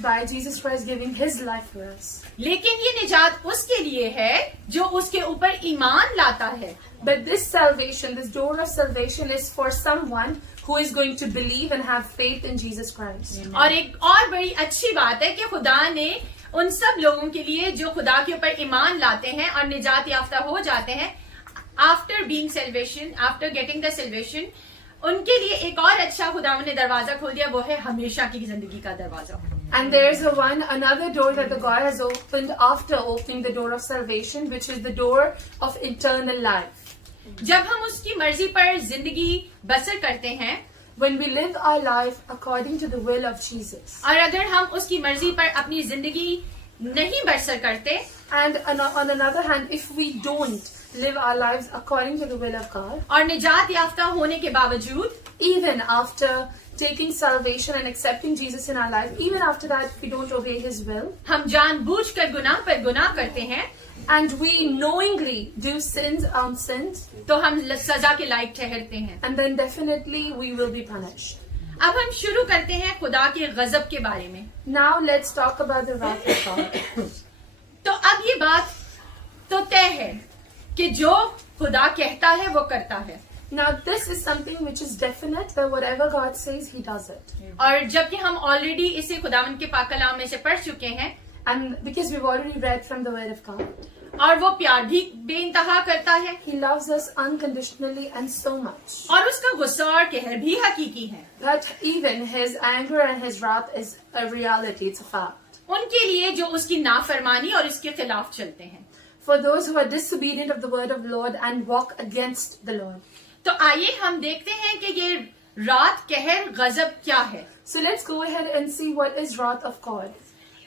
by Jesus Christ giving His life for us. लेकिन ये निजात उसके लिए है जो उसके ऊपर ईमान लाता है। But this salvation, this door of salvation, is for someone who is going to believe and have faith in Jesus Christ. और एक और बड़ी अच्छी बात है कि खुदा ने उन सब लोगों के लिए जो खुदा के ऊपर ईमान लाते हैं और निजात याफ्ता हो जाते हैं, after being salvation, after getting the salvation, उनके लिए एक और अच्छा खुदा ने दरवाजा खोल दिया, वो है हमेशा की जिंदगी का दरवाजा। And there's another door that the God has opened after opening the door of salvation, which is the door of eternal life. जब हम उसकी मर्जी पर जिंदगी बसर करते हैं, When we live our life according to the will of Jesus. और अगर हम उसकी मर्जी पर अपनी जिंदगी नहीं बसर करते, And on another hand, if we don't live our lives according to the will of God, और निजात याफ्ता होने के बावजूद, even after taking salvation and accepting Jesus in our life, even after that, if we don't obey His will, हम जानबूझकर गुनाह पर गुनाह करते हैं, and we knowingly do sins on sins, तो हम सजा के लायक ठहरते हैं। and then definitely we will be punished. अब हम शुरू करते हैं खुदा के गजब के बारे में। Now let's talk about the wrath of God. तो अब ये बात तो तय है कि जो खुदा कहता है वो करता है, Now this is something which is definite, that whatever God says, He does it. और जबकि हम ऑलरेडी इसे खुदावन के पाक कलाम में से पढ़ चुके हैं, And because we've already read from the Word of God, और वो प्यार भी बेइंतहा करता है, He loves us unconditionally and so much. और उसका गुस्सा और कहर भी हकीकी है। But even His anger and His wrath is a reality, it's a fact. उनके लिए जो उसकी नाफरमानी और इसके खिलाफ चलते हैं। For those who are disobedient of the word of the Lord and walk against the Lord. तो आइए हम देखते हैं कि ये रात कहर गजब क्या है। So let's go ahead and see what is wrath of God.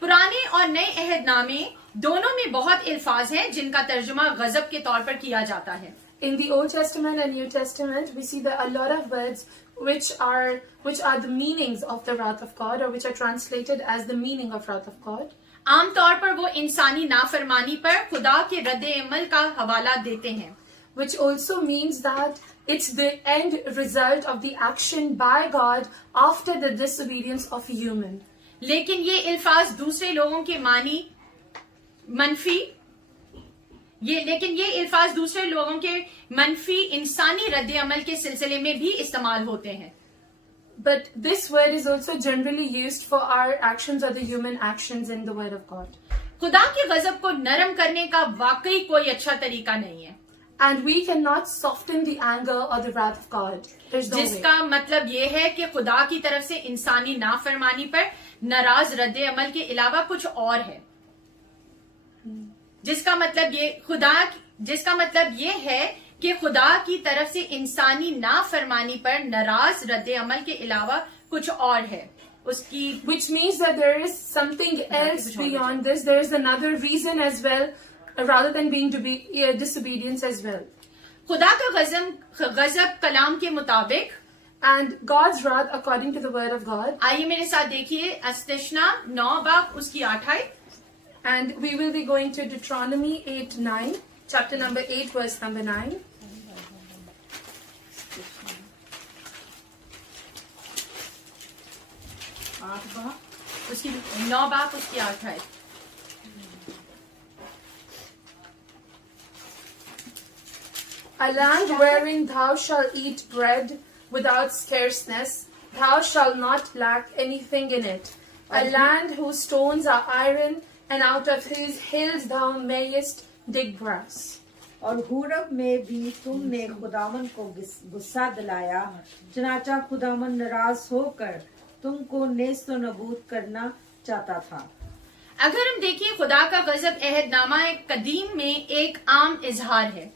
पुराने और नए अहदनामे दोनों में बहुत अल्फाज हैं जिनका तर्जुमा गजब के तौर पर किया जाता है। In the Old Testament and New Testament, we see that a lot of words which are the meanings of the wrath of God, or which are translated as the meaning of wrath of God. आमतौर पर वो इंसानी नाफरमानी पर खुदा के रद्द अमल का हवाला देते हैं, Which also means that it's the end result of the action by God after the disobedience of human. लेकिन ये अल्फाज दूसरे लोगों के मनफी इंसानी रद्द अमल के सिलसिले में भी इस्तेमाल होते हैं। But this word is also generally used for our actions or the human actions in the word of God. खुदा के गजब को नरम करने का वाकई कोई अच्छा तरीका नहीं है, And we cannot soften the anger or the wrath of God. There's no way. जिसका मतलब ये है कि खुदा की तरफ से इंसानी नाफरमानी पर नाराज रद्द अमल के अलावा कुछ और है। जिसका मतलब ये है कि खुदा की तरफ से इंसानी नाफरमानी पर नाराज रद्द अमल के अलावा कुछ और है उसकी। Which means that there is something else beyond this. There is another reason as well, rather than being disobedience as well. खुदा का गजब कलाम के मुताबिक, And God's wrath according to the word of God. आइए मेरे साथ देखिए अस्तिशना 9 बाब उसकी 8 आयत। And we will be going to Deuteronomy 8:9, chapter number 8, verse number 9. उसकी 9 बाब उसकी 8 आयत। A land wherein thou shalt eat bread without scarceness, thou shalt not lack anything in it. A land whose stones are iron, and out of whose hills thou mayest dig brass. और हुरब में भी तुमने खुदावन को गुस्सा दिलाया, चनाचा खुदावन नाराज होकर तुमको नेस्त नबूद करना चाहता था। अगर हम देखिए खुदा का गजब अहदनामा कदीम में एक आम इजहार है।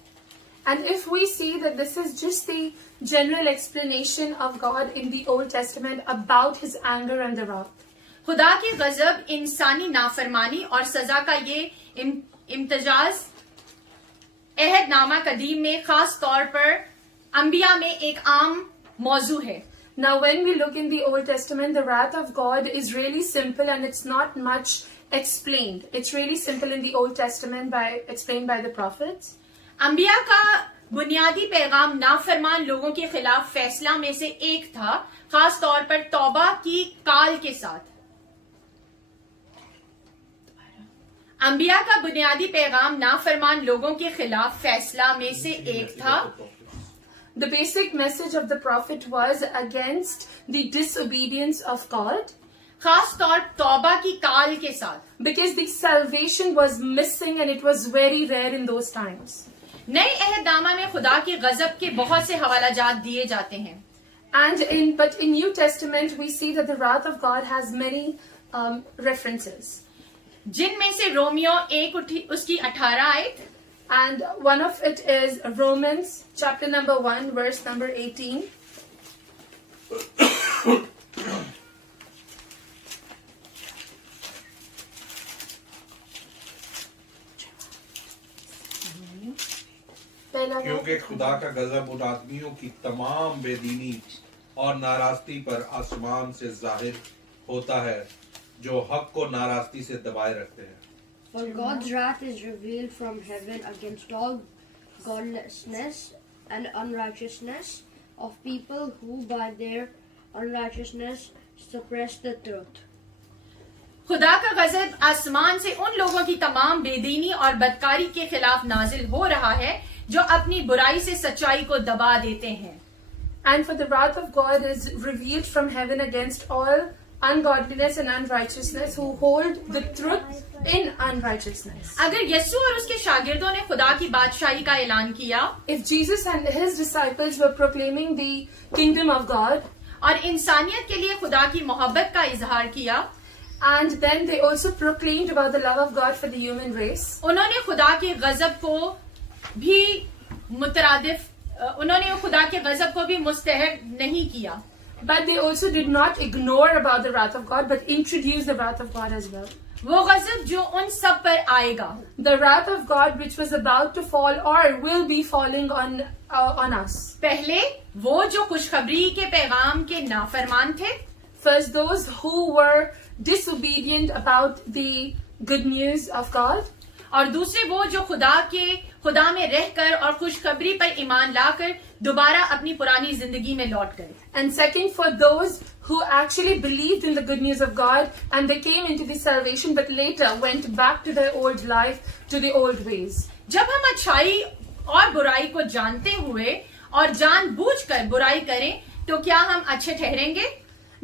And if we see that this is just the general explanation of God in the Old Testament about his anger and the wrath. खुदा की गजब इंसानी नाफरमानी और सजा का ये इम्तजाज अहदनामा कदीम में खास तौर पर अंबिया में एक आम मौजू है। Now when we look in the Old Testament, the wrath of God is really simple and it's not much explained. It's really simple in the Old Testament explained by the prophets. अंबिया का बुनियादी पैगाम नाफरमान लोगों के खिलाफ फैसला में से एक था, खास तौर पर तौबा की काल के साथ। अंबिया का बुनियादी पैगाम नाफरमान लोगों के खिलाफ फैसला में से एक था। The basic message of the prophet was against the disobedience of God. खास तौर तौबा की काल के साथ, because the salvation was missing and it was very rare in those times. नए अहदनामा में खुदा के गजब के बहुत से हवालाजात दिए जाते हैं। But in New Testament we see that the wrath of God has many references. जिनमें से रोमियो 1 उसकी 18 आयत, and one of it is Romans chapter number 1 verse number 18. क्योंकि खुदा का गजब उन आदमियों की तमाम बेदीनी और नाराजगी पर आसमान से जाहिर होता है जो हक को नाराजगी से दबाए रखते हैं। For God's wrath is revealed from heaven against all godlessness and unrighteousness of people who by their unrighteousness suppress the truth. खुदा का गजब आसमान से उन लोगों की तमाम बेदीनी और बदकारी के खिलाफ नाजिल हो रहा है जो अपनी बुराई से सच्चाई को दबा देते हैं। And for the wrath of God is revealed from heaven against all ungodliness and unrighteousness who hold the truth in unrighteousness. अगर यीशु और उसके शागिर्दों ने खुदा की बादशाही का ऐलान किया, if Jesus and his disciples were proclaiming the kingdom of God, और इंसानियत के लिए खुदा की मोहब्बत का इजहार किया, and then they also proclaimed about the love of God for the human race, उन्होंने खुदा के गजब को भी मुतरादिफ उन्होंने खुदा के गजब को भी मुस्तहक नहीं किया, but they also did not ignore about the wrath of God, but introduced the wrath of God as well. वो गजब जो उन सब पर आएगा, The wrath of God which was about to fall or will be falling on us. पहले वो जो खुशखबरी के पैगाम के नाफरमान थे, First, those who were disobedient about the good news of God. और दूसरे वो जो खुदा में रहकर और खुशखबरी पर ईमान लाकर दोबारा अपनी पुरानी जिंदगी में लौट गए. And second, for those who actually believed in the good news of God and they came into the salvation but later went back to their old life, to the old ways. जब हम अच्छाई और बुराई को जानते हुए और जानबूझकर बुराई करें तो क्या हम अच्छे ठहरेंगे?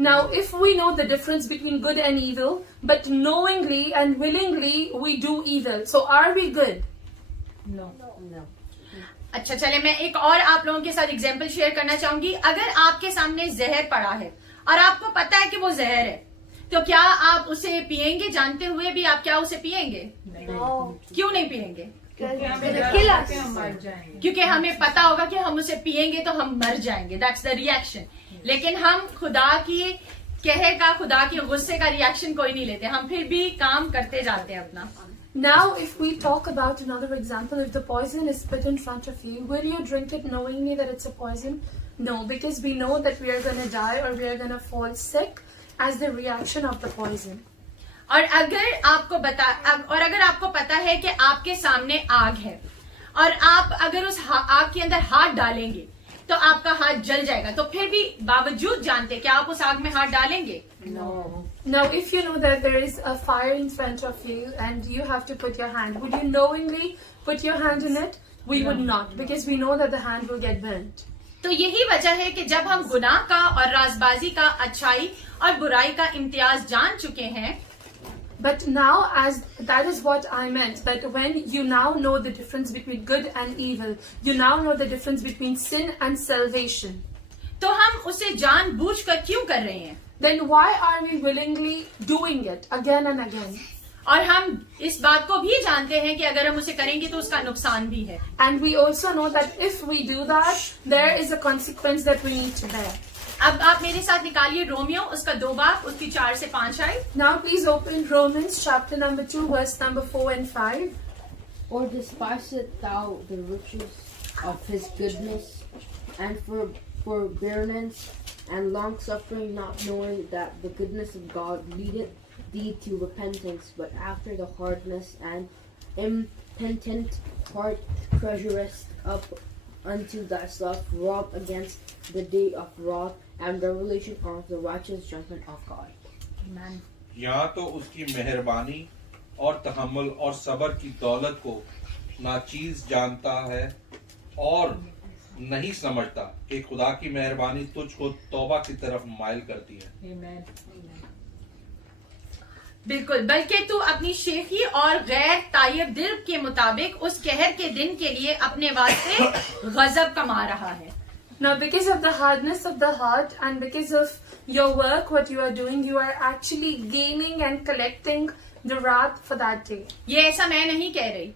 Now, if we know the difference between good and evil, but knowingly and willingly we do evil, so are we good? No. No. अच्छा, चले मैं एक और आप लोगों के साथ एग्जाम्पल शेयर करना चाहूंगी. अगर आपके सामने जहर पड़ा है और आपको पता है कि वो जहर है, तो क्या आप उसे पिएंगे जानते हुए भी? आप क्या उसे पिएंगे? No. क्यों नहीं पिएंगे? Kill us. हम मर जाएंगे. क्योंकि हमें पता होगा कि हम उसे पिएंगे तो हम मर जाएंगे. That's the reaction. लेकिन हम खुदा की कहर का, खुदा के गुस्से का रिएक्शन कोई नहीं लेते, हम फिर भी काम करते जाते हैं अपना. Now, if we talk about another example, if the poison is put in front of you, will you drink it knowingly that it's a poison? No, because we know that we are going to die or we are going to fall sick as the reaction of the poison. और अगर आपको पता है कि आपके सामने आग है और आप अगर उस आग के अंदर हाथ डालेंगे तो आपका हाथ जल जाएगा, तो फिर भी बावजूद जानते कि आप उस आग में हाथ डालेंगे? No. Now, if you know that there is a fire in front of you and you have to put your hand, would you knowingly put your hand in it? We would not, because we know that the hand will get burnt. तो यही वजह है कि जब हम गुनाह का और राजबाजी का, अच्छाई और बुराई का इम्तियाज जान चुके हैं, But now, as that is what I meant, that when you now know the difference between good and evil, you now know the difference between sin and salvation, तो हम उसे जानबूझकर क्यों कर रहे हैं? then why are we willingly doing it again and again? और हम इस बात को भी जानते हैं कि अगर हम उसे करेंगे तो उसका नुकसान भी है. And we also know that if we do that, there is a consequence that we need to bear. अब आप मेरे साथ निकालिए रोमियो उसका 2 बाब उसकी 4 से 5 आए. Now please open Romans chapter number 2 verse number 4 and 5. Or despisest thou the riches of his goodness and forbearance and long suffering, not knowing that the goodness of God leadeth thee to repentance, but after the hardness and impenitent heart treasurest up unto thyself wrath against the day of wrath and revelation of the righteous judgment of God. Amen. यहाँ तो उसकी मेहरबानी और तहम्मुल और सब्र की दौलत को नाचीज जानता है और नहीं समझता कि खुदा की मेहरबानी तुझको तौबा की तरफ माइल करती है. Amen. बिल्कुल, बल्कि तू अपनी शेखी और गैर तायब दिल के मुताबिक उस कहर के दिन के लिए अपने वास्ते गजब कमा रहा है. Now because of the hardness of the heart and because of your work, what you are doing, you are actually gaining and collecting the wrath for that day. ये ऐसा मैं नहीं कह रही,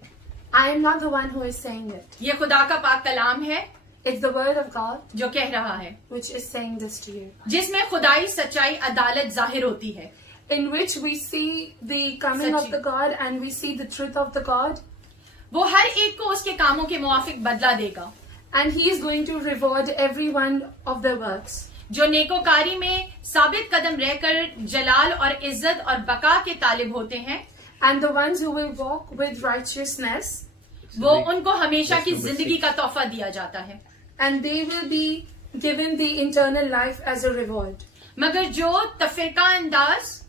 I am not the one who is saying it. ये खुदा का पाक कलाम है It's the word of God जो कह रहा है, which is saying this to you, जिसमें खुदाई, सच्चाई, अदालत जाहिर होती है. in which we see the coming of the God and we see the truth of the God, वो हर एक को उसके कामों के मुआफिक बदला देगा. and He is going to reward every one of their works. जो नेकोकारी में साबित कदम रहकर जलाल और इज्जत और बका के तालिब होते हैं, And the ones who will walk with righteousness, वो उनको हमेशा की जिंदगी का तोहफा दिया जाता है. and they will be given the eternal life as a reward. मगर जो तफरीका अंदाज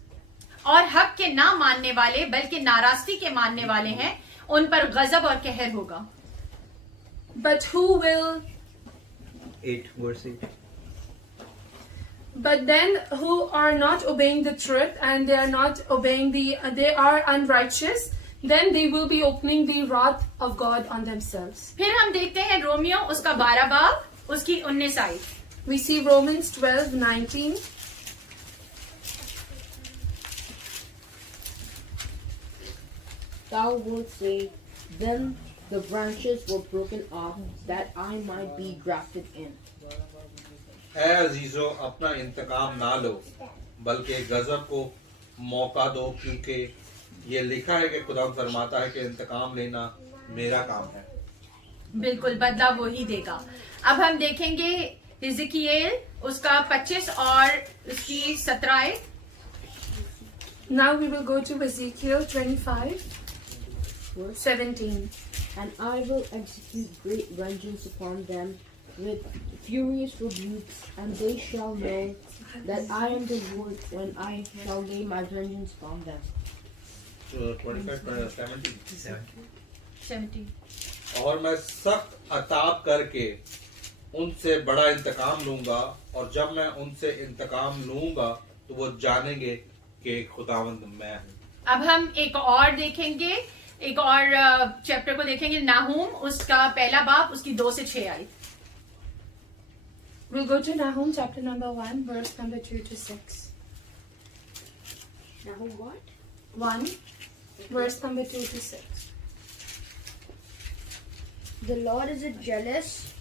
और हक के ना मानने वाले बल्कि नाराजगी के मानने वाले हैं, उन पर गजब और कहर होगा. But who will 8 verse 8. But then who are not obeying the truth and they are not obeying they are unrighteous, then they will be opening the wrath of God on themselves. फिर हम देखते हैं Romeo उसका 12 बाब उसकी 19 आयत. We see Romans 12:19. Thou wilt say, then the branches were broken off that I might be grafted in. ऐ अजीजों, अपना इंतकाम ना लो, बल्कि गजब को मौका दो, क्योंकि ये लिखा है कि खुदा फरमाता है कि इंतकाम लेना मेरा काम है। बिल्कुल, बदला वो ही देगा। अब हम देखेंगे हिजकियेल उसका 25 और उसकी 17। Now we will go to Ezekiel 25, Verse 17. And I will execute great vengeance upon them with furious rebukes, and they shall know that I am the Lord when I shall lay my vengeance upon them. 17। और मैं सख्त अताब करके उनसे बड़ा इंतकाम लूंगा, और जब मैं उनसे इंतकाम लूंगा तो वो जानेंगे कि खुदावंद मैं हूँ। अब हम एक और देखेंगे, एक और चैप्टर को देखेंगे, नाहूम उसका पहला बाब उसकी 2 से 6 आयत। We'll go to Nahum chapter number 1, verse number 2 to 6. Now what? 1, verse number 2 to 6. The Lord is a jealous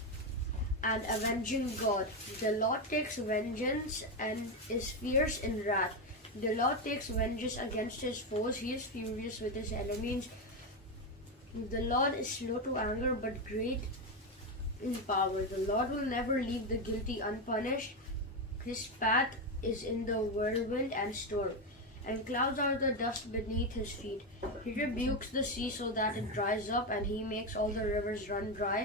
and avenging God. The Lord takes vengeance and is fierce in wrath. The Lord takes vengeance against his foes. He is furious with his enemies. The Lord is slow to anger but great in power. The Lord will never leave the guilty unpunished. His path is in the whirlwind and storm, and clouds are the dust beneath his feet. He rebukes the sea so that it dries up, and he makes all the rivers run dry.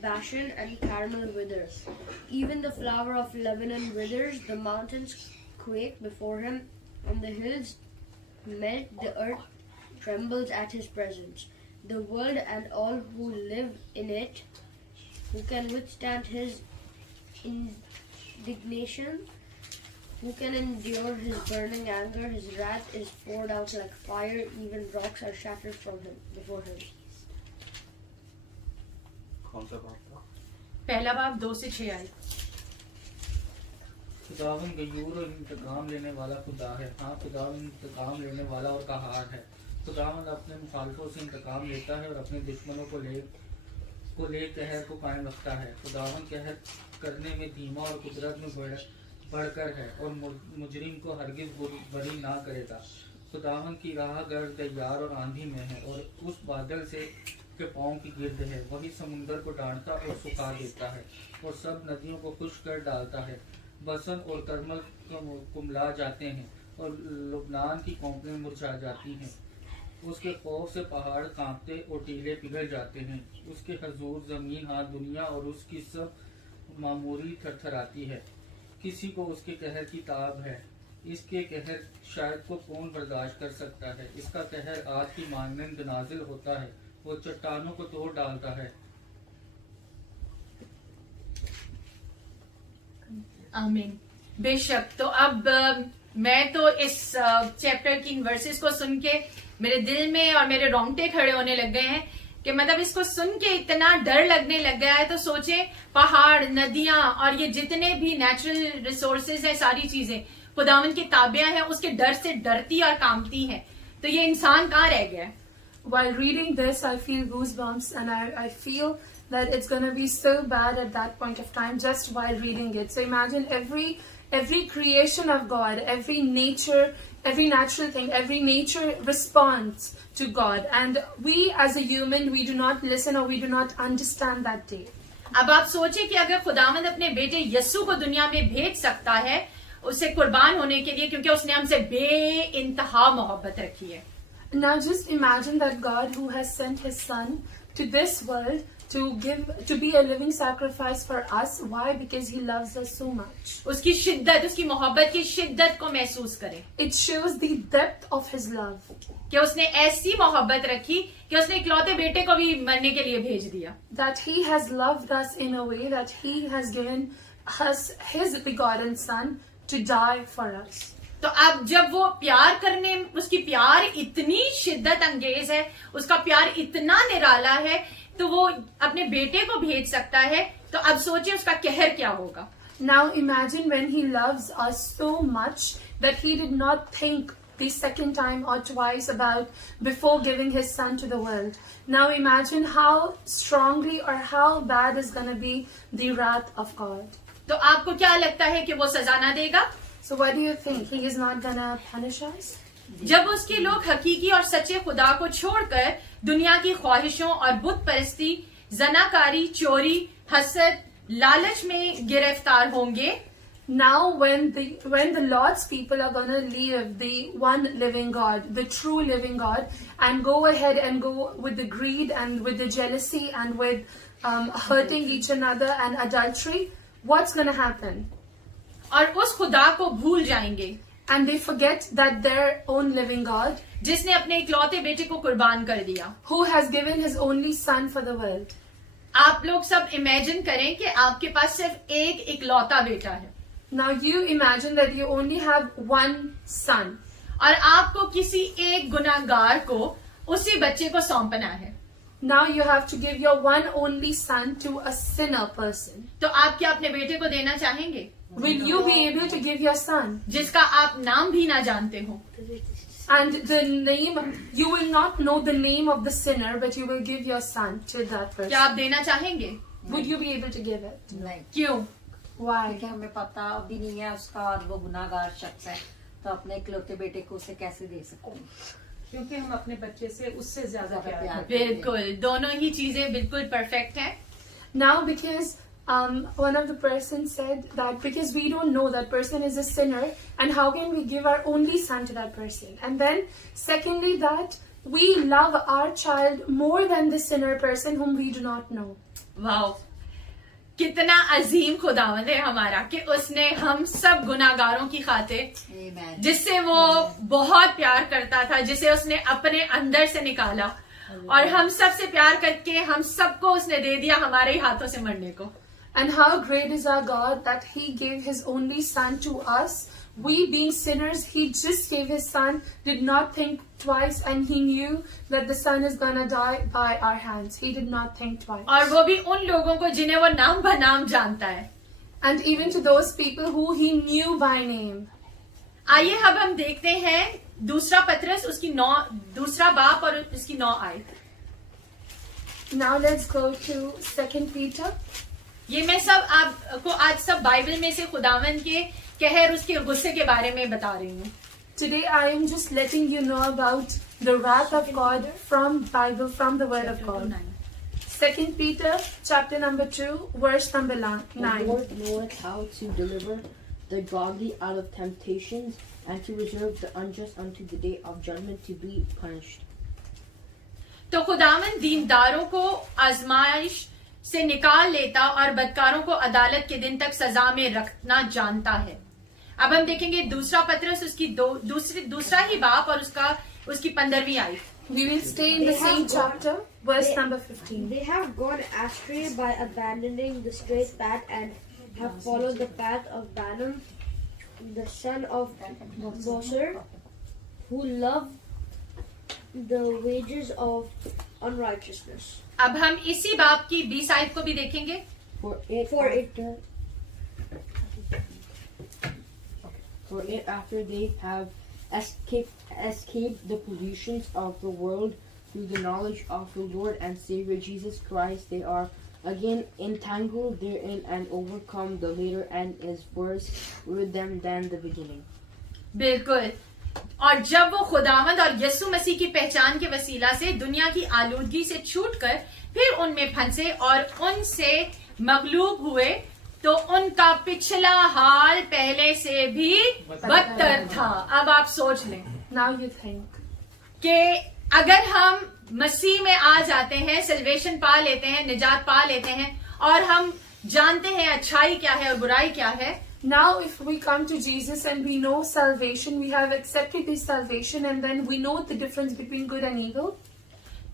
Bashan and Carmel wither. Even the flower of Lebanon withers. The mountains quake before him, and the hills melt. The earth trembles at his presence. The world and all who live in it, who can withstand his indignation? Who can endure his burning anger? His wrath is poured out like fire. Even rocks are shattered from him before him. कौन सा बात था? पहला बाब 2 से 6 आयत। खुदावन गयूर और इंतकाम लेने वाला खुदा है। हाँ, खुदावन इंतकाम लेने वाला और कहार है। खुदावन अपने मुखालफों से इंतकाम लेता है और अपने दुश्मनों को ले कहर को कायम रखता है। खुदावन कहर करने में धीमा और कुदरत में बढ़कर है, और मुजरिम को हरगिज बरी ना करेगा। खुदावन की राह गर्द यार और आंधी में है, और उस बादल से के पाँव की गिर्द है। वही समुंदर को डांटता और सुखा देता है, और सब नदियों को खुश्क कर डालता है। बसन और करमल कुमला जाते हैं, और लुबनान की कोंपलें मुरझा जाती हैं। उसके खौफ से पहाड़ कांपते और टीले पिघल जाते हैं। उसके हजूर जमीन हाँ दुनिया और उसकी सब मामूरी थरथराती है। किसी को उसके कहर की ताब है। इसके कहर शायद को कौन बर्दाश्त कर सकता है। इसका कहर आग की मानंद नाजिल होता है, वो चट्टानों को तोड़ डालता है। आमीन। बेशक। तो अब मैं तो इस चैप्टर की वर्सेस को सुन के मेरे दिल में और मेरे रोंगटे खड़े होने लग गए हैं कि मतलब इसको सुन के इतना डर लगने लग गया है। तो सोचे पहाड़, नदियां और ये जितने भी नेचुरल रिसोर्सेज है, सारी चीजें खुदावन की ताबियां हैं, उसके डर से डरती और कांपती हैं। तो ये इंसान कहाँ रह गया है? While reading this, I feel goosebumps, and I feel that it's going to be so bad at that point of time just while reading it. So imagine every creation of God, every natural thing, every nature responds to God, and we as a human, we do not listen or we do not understand that day. अब आप सोचे कि अगर खुदावंद अपने बेटे यस्सु को दुनिया में भेज सकता है उसे कुर्बान होने के लिए, क्योंकि उसने हमसे बेइंतहा मोहब्बत रखी है। Now just imagine that God, who has sent his son to this world to be a living sacrifice for us. Why? Because he loves us so much. उसकी शिद्दत, उसकी मोहब्बत की शिद्दत को महसूस करें। It shows the depth of his love. कि उसने ऐसी मोहब्बत रखी कि उसने इकलौते बेटे को भी मरने के लिए भेज दिया। That he has loved us in a way that he has given us his begotten son to die for us. तो अब जब वो प्यार करने, उसकी प्यार इतनी शिद्दत अंगेज है, उसका प्यार इतना निराला है, तो वो अपने बेटे को भेज सकता है। तो अब सोचिए उसका कहर क्या होगा। Now imagine when he loves us so much that he did not think the second time or twice about before giving his son to the world. Now imagine how strongly or how bad is going to be the wrath of God. तो आपको क्या लगता है कि वो सजा ना देगा? So what do you think? He is not going to punish us? जब उसके लोग हकीकी और सच्चे खुदा को छोड़कर दुनिया की ख्वाहिशों और बुत परस्ती, जनाकारी, चोरी, हसद, लालच में गिरफ्तार होंगे, Now when the Lord's people are going to leave the one living God, the true living God, and go ahead and go with the greed and with the jealousy and with hurting each another and adultery, what's going to happen? और उस खुदा को भूल जाएंगे, And they forget that their own living God, जिसने अपने इकलौते बेटे को कुर्बान कर दिया. who has given his only son for the world. आप लोग सब इमेजिन करें कि आपके पास सिर्फ एक इकलौता बेटा है Now you imagine that you only have one son, और आपको किसी एक गुनाहगार को उसी बच्चे को सौंपना है. now you have to give your one only son to a sinner person. तो आप क्या अपने बेटे को देना चाहेंगे Will you be able to give your son? जिसका आप नाम भी ना जानते हो? And the name, you will not know the name of the sinner, but you will give your son to that person. क्या आप देना चाहेंगे? Would you be able to give it? नहीं, क्यों? Why? क्योंकि हमें पता भी नहीं है उसका और वो गुनाहगार शख्स है, तो अपने इकलौते बेटे को उसे कैसे दे सकते हैं? क्योंकि हम अपने बच्चे से उससे ज्यादा प्यार प्यार करते हैं। बिल्कुल, दोनों ही चीजें बिल्कुल परफेक्ट हैं. Now because one of the persons said that because we don't know that person is a sinner, and how can we give our only son to that person? And then secondly that we love our child more than the sinner person whom we do not know. Wow, कितना अजीम खुदावंद है हमारा कि उसने हम सब गुनाहगारों की खातिर, Amen. जिससे वो बहुत प्यार करता था, जिसे उसने अपने अंदर से निकाला और हम सब से प्यार करके हम सबको उसने दे दिया हमारे ही हाथों से मरने को. And how great is our God that He gave His only Son to us. We being sinners, He just gave His Son, did not think twice, and He knew that the Son is gonna die by our hands. He did not think twice. और वो भी उन लोगों को जिन्हें वो नाम बनाम जानता है. And even to those people who He knew by name. आइए अब हम देखते हैं दूसरा पत्रस उसकी 9 दूसरा बाप और उसकी 9 आयत. Now let's go to 2 Peter. ये मैं सब आपको आज सब बाइबल में से खुदावन के कहर, उसके गुस्से के बारे में बता रही हूँ. Today I am just letting you know about the wrath of God from Bible, from the Word of God. 2 Peter chapter number 2, verse number 9. The Lord knoweth how to deliver the godly out of temptations, and to reserve the unjust unto the day of judgment to be punished. तो खुदावन दीनदारों को आजमाइश से निकाल लेता और बदकारों को अदालत के दिन तक सजा में रखना जानता है. अब हम देखेंगे दूसरा पत्रस उसकी दूसरा ही बाप और उसकी 15वीं आयत. We will stay in the same chapter, verse number 15. They have gone astray by abandoning the straight path and have followed the path of Balaam, the son of Bosor, who loved the wages of unrighteousness. अब हम इसी बाप की 20 आयत को भी देखेंगे. For it after they have escaped the pollutions of the world through the knowledge of the Lord and Savior Jesus Christ, they are again entangled therein and overcome. The later end is worse with them than the beginning. बिल्कुल. और जब वो खुदावंद और यीशु मसीह की पहचान के वसीला से दुनिया की आलूदगी से छूटकर फिर उनमें फंसे और उनसे मगलूब हुए, तो उनका पिछला हाल पहले से भी बदतर था. अब आप सोच लें. Now you think. कि अगर हम मसीह में आ जाते हैं, सल्वेशन पा लेते हैं, निजात पा लेते हैं, और हम जानते हैं अच्छाई क्या है और बुराई क्या है. Now if we come to Jesus and we know salvation, we have accepted this salvation, and then we know the difference between good and evil.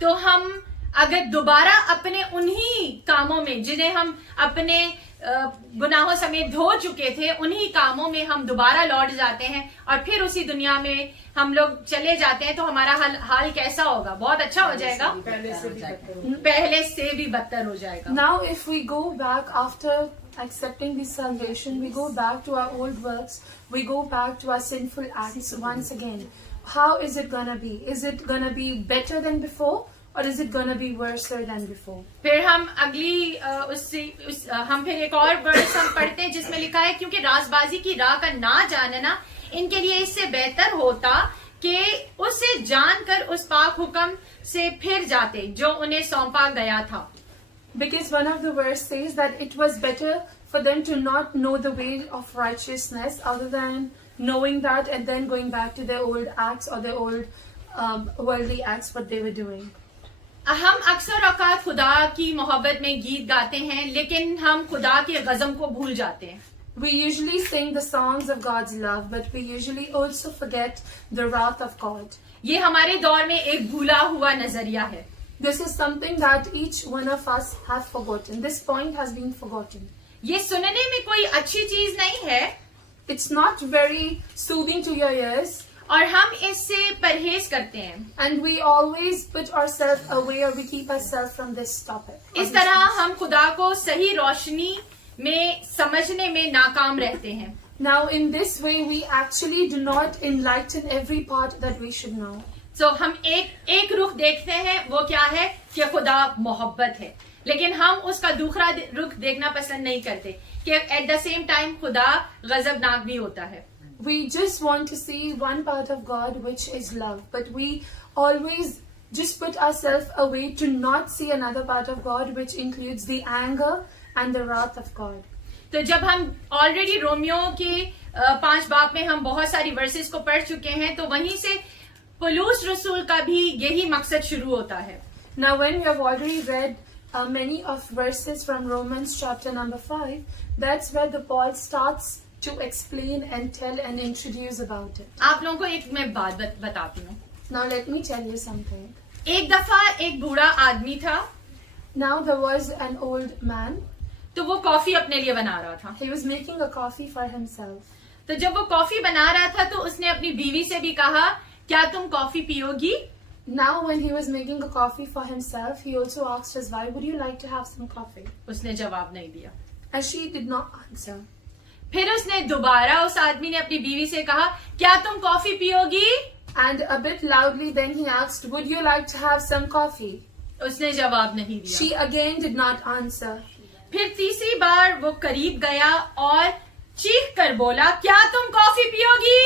तो हम अगर दोबारा अपने उन्हीं कामों में जिन्हें हम अपने गुनाहों समेत धो चुके थे, उन्हीं कामों में हम दोबारा लौट जाते हैं और फिर उसी दुनिया में हम लोग चले जाते हैं, तो हमारा हाल कैसा होगा? बहुत अच्छा हो जाएगा, पहले से भी बदतर हो जाएगा. Now if we go back after accepting this salvation, we go back to our old works, we go back to our sinful acts once again. how is it gonna be? Is it gonna be better than before, or is it gonna be worse than before? फिर हम अगली हम फिर एक और verse हम पढ़ते हैं जिसमें लिखा है, क्योंकि राजबाजी की राह का ना जानना इनके लिए इससे बेहतर होता कि उसे जानकर उस पाक हुक्म से फिर जाते जो उन्हें सौंपा गया था. Because one of the verse says that it was better for them to not know the way of righteousness other than knowing that and then going back to their old acts or their old worldly acts what they were doing. हम अक्सर औकात खुदा की मोहब्बत में गीत गाते हैं, लेकिन हम खुदा के गज़ब को भूल जाते हैं. We usually sing the songs of God's love, but we usually also forget the wrath of God. ये हमारे दौर में एक भूला हुआ नजरिया है. This is something that each one of us have forgotten. This point has been forgotten. ये सुनने में कोई अच्छी चीज नहीं है. It's not very soothing to your ears. और हम इससे परहेज करते हैं. And we always put ourselves away, or we keep ourselves from this topic. इस तरह हम खुदा को सही रोशनी में समझने में नाकाम रहते हैं. Now in this way we actually do not enlighten every part that we should know. So हम एक रुख देखते हैं, वो क्या है कि खुदा मोहब्बत है, लेकिन हम उसका दूसरा रुख देखना पसंद नहीं करते कि एट द सेम टाइम खुदा गजबनाक भी होता है. We just want to see one part of God, which is love, but we always just put ourselves away to not see another part of God, which includes the anger and the wrath of God. तो जब हम already Romeo के 5 बाब में हम बहुत सारी versus को पढ़ चुके हैं, तो वहीं से पौलुस रसूल का भी यही मकसद शुरू होता है. Now when we have already read many of verses from Romans chapter number 5, that's where the Paul starts to explain and tell and introduce about it. आप लोगों को एक मैं बात बताती हूँ. Now let me tell you something. एक दफा एक बूढ़ा आदमी था. Now there was an old man. तो वो कॉफी अपने लिए बना रहा था. He was making a coffee for himself. तो जब वो कॉफी बना रहा था तो उसने अपनी बीवी से भी कहा, क्या तुम coffee पियोगी? Now when he was making a coffee for himself, he also asked his wife, would you like to have some coffee? उसने जवाब नहीं दिया. And she did not answer. फिर उसने दोबारा उस आदमी ने अपनी बीवी से कहा, क्या तुम coffee पियोगी? And a bit loudly then he asked, would you like to have some coffee? उसने जवाब नहीं दिया. She again did not answer. फिर तीसरी बार वो करीब गया और चीख कर बोला, क्या तुम coffee पियोगी?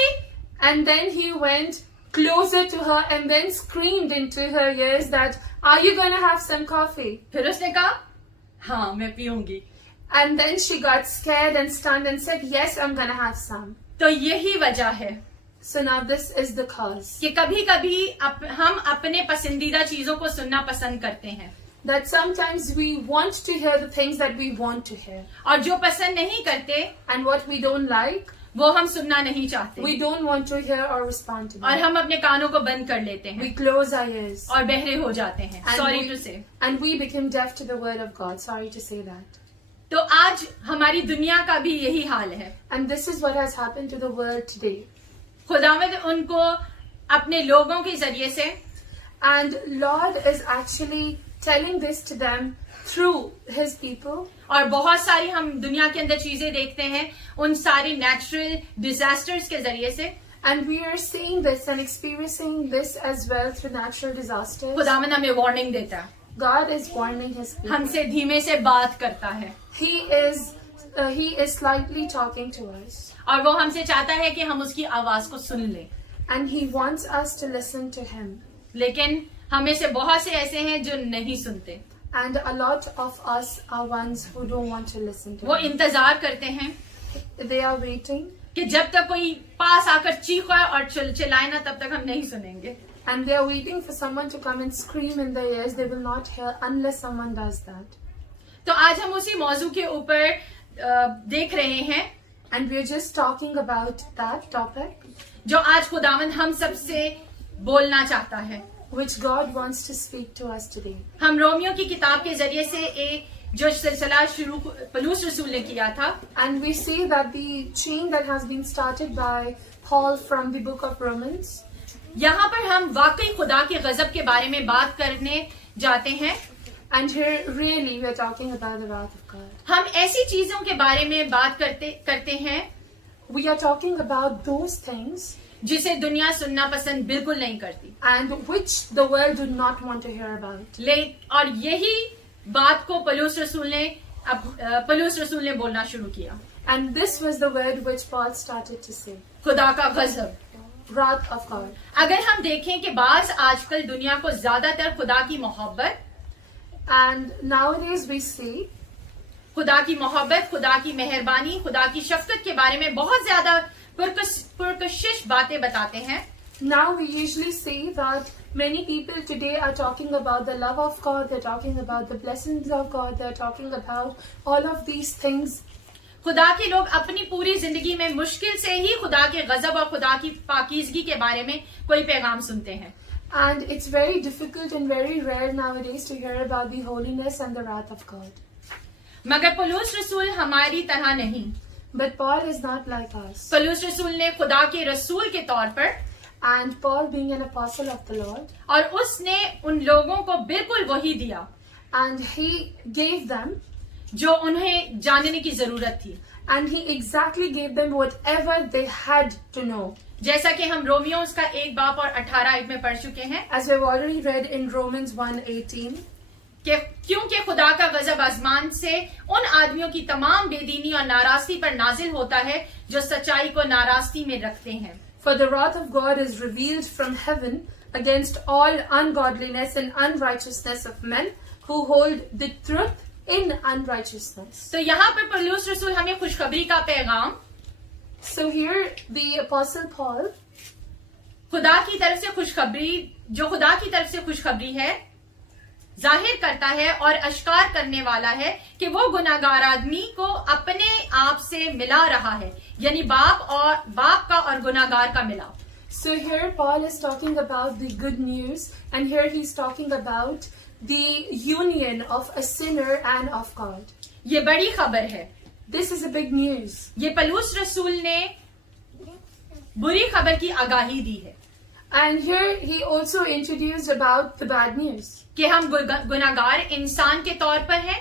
And then he went closer to her and then screamed into her ears that, are you going to have some coffee? फिर उसने कहा, हाँ मैं पीऊंगी. And then she got scared and stunned and said, yes, I'm going to have some. तो यही वजह है. So now this is the cause. कि कभी-कभी हम अपने पसंदीदा चीजों को सुनना पसंद करते हैं. That sometimes we want to hear the things that we want to hear. और जो पसंद नहीं करते, and what we don't like, वो हम सुनना नहीं चाहते. we don't want to hear or respond to them. और हम अपने कानों को बंद कर लेते हैं. We close our ears. और बहरे हो जाते हैं. Sorry to say. And we become deaf to the word of God. Sorry to say that. तो आज हमारी दुनिया का भी यही हाल है. And this is what has happened to the world today. खुदावंद उनको अपने लोगों के जरिए से, and Lord is actually telling this to them through His people. और बहुत सारी हम दुनिया के अंदर चीजें देखते हैं उन सारी नेचुरल डिजास्टर्स के जरिए से. And we are seeing this and experiencing this as well through natural disasters. खुदावंद हमें वार्निंग देता है. God is warning His people. हमसे धीमे से बात करता है. He is slightly talking to us. और वो हमसे चाहता है कि हम उसकी आवाज को सुन लें. And He wants us to listen to Him. लेकिन हमें से बहुत से ऐसे हैं जो नहीं सुनते. And a lot of us are ones who don't want to listen to वो Him. इंतजार करते हैं They are waiting. कि जब तक कोई पास आकर चीखे और चिल्लाए ना, तब तक हम नहीं सुनेंगे. And they are waiting for someone to come and scream in their ears. They will not hear unless someone does that. तो आज हम उसी मौजू के ऊपर देख रहे हैं. And we are just talking about that topic. जो आज खुदावंद हम सबसे बोलना चाहता है. Which God wants to speak to us today. हम रोमियो की किताब के जरिए से एक जो सिलसिला शुरू पौलुस रसूल ने किया था. And we see that the chain that has been started by Paul from the book of Romans. यहाँ पर हम वाकई खुदा के गजब के बारे में बात करने जाते हैं. And here really we are talking about the wrath of God. हम ऐसी चीजों के बारे में बात करते हैं We are talking about those things जिसे दुनिया सुनना पसंद बिल्कुल नहीं करती। and which the world did not want to hear about. और यही बात को पौलुस रसूल ने बोलना शुरू किया। And this was the word which Paul started to say. खुदा का गजब। Wrath of God. अगर हम देखें कि बाज आजकल दुनिया को ज्यादातर खुदा की मोहब्बत, And nowadays we see खुदा की मोहब्बत, खुदा की मेहरबानी, खुदा की शफकत के बारे में बहुत ज्यादा पुरकशिश बातें बताते हैं। Now we usually see that many people today are talking about the love of God, they're talking about the blessings of God, they're talking about all of these things. खुदा के लोग अपनी पूरी जिंदगी में मुश्किल से ही खुदा के गजब और खुदा की पाकीज़गी के बारे में कोई पैगाम सुनते हैं। And it's very difficult and very rare nowadays to hear about the holiness and the wrath of God. मगर पौलुस रसूल हमारी तरह नहीं। But Paul is not like us. पौलुस रसूल ने खुदा के रसूल के तौर पर, And Paul being an apostle of the Lord, और उसने उन लोगों को बिल्कुल वही दिया and he gave them, जो उन्हें जानने की जरूरत थी। and he exactly gave them whatever they had to know. जैसा कि हम रोमियो उसका 1:18 में पढ़ चुके हैं, As we've already read in Romans 1:18, कि क्योंकि खुदा का गजब आसमान से उन आदमियों की तमाम बेदीनी और नाराजगी पर नाजिल होता है जो सच्चाई को नाराजगी में रखते हैं। For the wrath of God is revealed from heaven against all ungodliness and unrighteousness of men who hold the truth in unrighteousness. तो यहाँ पर पौलुस रसूल हमें खुशखबरी का पैगाम, So here the apostle Paul, खुदा की तरफ से खुशखबरी, जो खुदा की तरफ से खुशखबरी है, जाहिर करता है और अश्कार करने वाला है कि वो गुनाहगार आदमी को अपने आप से मिला रहा है, यानी बाप का और गुनाहगार का मिलाप। so here Paul is talking about the good news, and here he's talking about the union of a sinner and of God. ये बड़ी खबर है। This is a big news. ये पौलुस रसूल ने बुरी खबर की आगाही दी है And here he also introduced about the bad news, कि हम गुनाहगार इंसान के तौर पर हैं,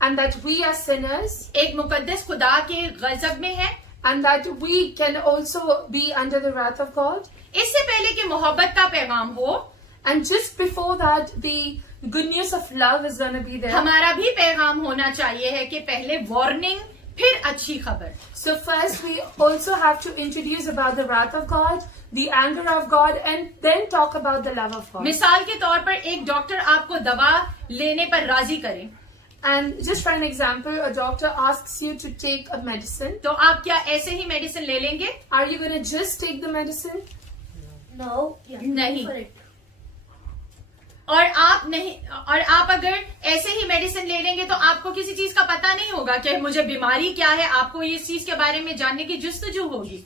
and that we are sinners, एक मुकद्दस खुदा के गजब में हैं, and that we can also be under the wrath of God. इससे पहले कि मोहब्बत का पैगाम हो, And just before that, the good news of love is going to be there. हमारा भी पैगाम होना चाहिए है कि पहले वार्निंग फिर अच्छी खबर। So first we also have to introduce about the wrath of God, the anger of God, and then talk about the love of God. मिसाल के तौर पर एक डॉक्टर आपको दवा लेने पर राजी करे, And just for an example, a doctor asks you to take a medicine. तो आप क्या ऐसे ही मेडिसिन ले लेंगे? Are you going to just take the medicine? No. नहीं। और आप अगर ऐसे ही मेडिसिन ले लेंगे तो आपको किसी चीज का पता नहीं होगा कि मुझे बीमारी क्या है, आपको इस चीज के बारे में जानने की जुस्तजू होगी।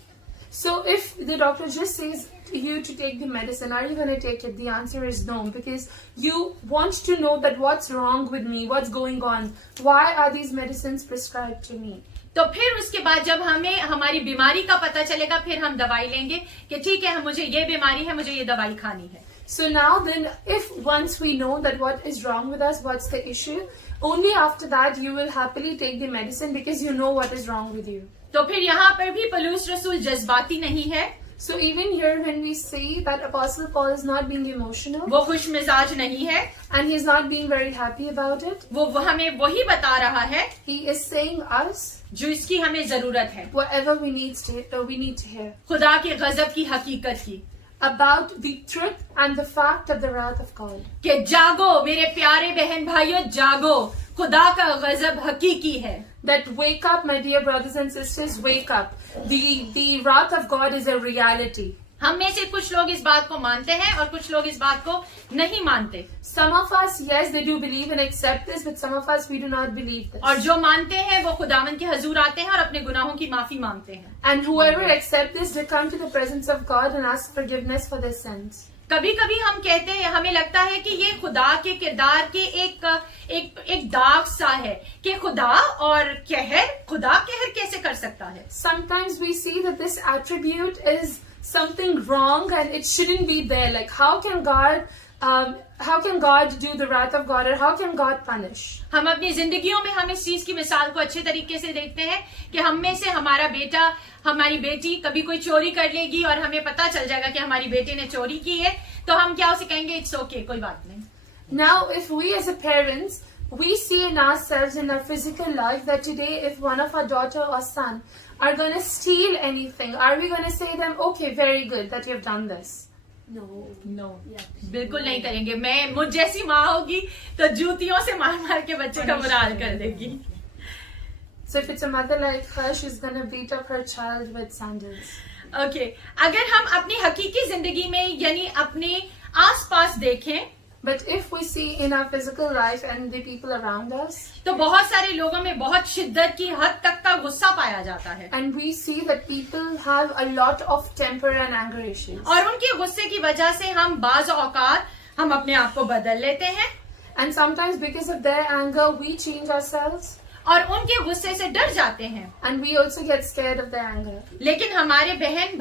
So if the doctor just says to you to take the medicine, are you going to take it? The answer is no, because you want to know that what's wrong with me, what's going on, why are these medicines prescribed to me? तो फिर उसके बाद जब हमें हमारी बीमारी का पता चलेगा, फिर हम दवाई लेंगे कि ठीक है, मुझे ये बीमारी है, मुझे ये दवाई खानी है। So now then, if once we know that what is wrong with us, what's the issue, only after that you will happily take the medicine because you know what is wrong with you. तो फिर यहाँ पर भी पौलुस रसूल जज्बाती नहीं है, So even here when we see that Apostle Paul is not being emotional, वो खुश मिजाज नहीं है, and he's not being very happy about it, वो हमें वही बता रहा है he is saying us जो इसकी हमें जरूरत है, whatever we need to hear खुदा के गजब की हकीकत की, about the truth and the fact of the wrath of God. कि जागो मेरे प्यारे बहन भाइयों, जागो, खुदा का गजब हकीकी है। That wake up, my dear brothers and sisters, wake up. The wrath of God is a reality. हम में से कुछ लोग इस बात को मानते हैं और कुछ लोग इस बात को नहीं मानते। Some of us, yes, they do believe and accept this, but some of us, we do not believe this. और जो मानते हैं वो खुदावन के हजूर आते हैं और अपने गुनाहों की माफी मांगते हैं। And whoever accepts this, they come to the presence of God and ask forgiveness for their sins. कभी कभी हम कहते हैं, हमें लगता है कि ये खुदा के किरदार के एक दाग सा है कि खुदा और खुदा कहर कैसे कर सकता है। Sometimes we see that this attribute is something wrong and it shouldn't be there. Like, how can God how can God do the wrath of God, or how can God punish? हम अपनी जिंदगियों में हम इस चीज की मिसाल को अच्छे तरीके से देखते हैं कि हम में से हमारा बेटा, हमारी बेटी कभी कोई चोरी कर लेगी और हमें पता चल जाएगा कि हमारी बेटी ने चोरी की है, तो हम क्या उसे कहेंगे, इट्स ओके, कोई बात नहीं. Now, if we as a parents, we see in ourselves in our physical life that today if one of our daughter or son are going to steal anything, are we going to say them, okay, very good that you have done this? No, बिल्कुल नहीं करेंगे. मैं मुझ जैसी माँ होगी तो जूतियों से मार मार के बच्चे का बुरा हाल कर देगी. So if it's a mother like her, she's going to beat up her child with sandals. Okay, अगर हम अपनी हकीकी जिंदगी में यानी अपने आसपास देखें, But if we see in our physical life and the people around us, तो बहुत सारे लोगों में बहुत शिद्दत की हद तक का गुस्सा पाया जाता है, and we see that people have a lot of temper and anger issues, और उनके गुस्से की वजह से हम बाज औकात हम अपने आप को बदल लेते हैं, and sometimes because of their anger we change ourselves, और उनके गुस्से से डर जाते हैं. and we also get scared of their anger. लेकिन हमारे बहन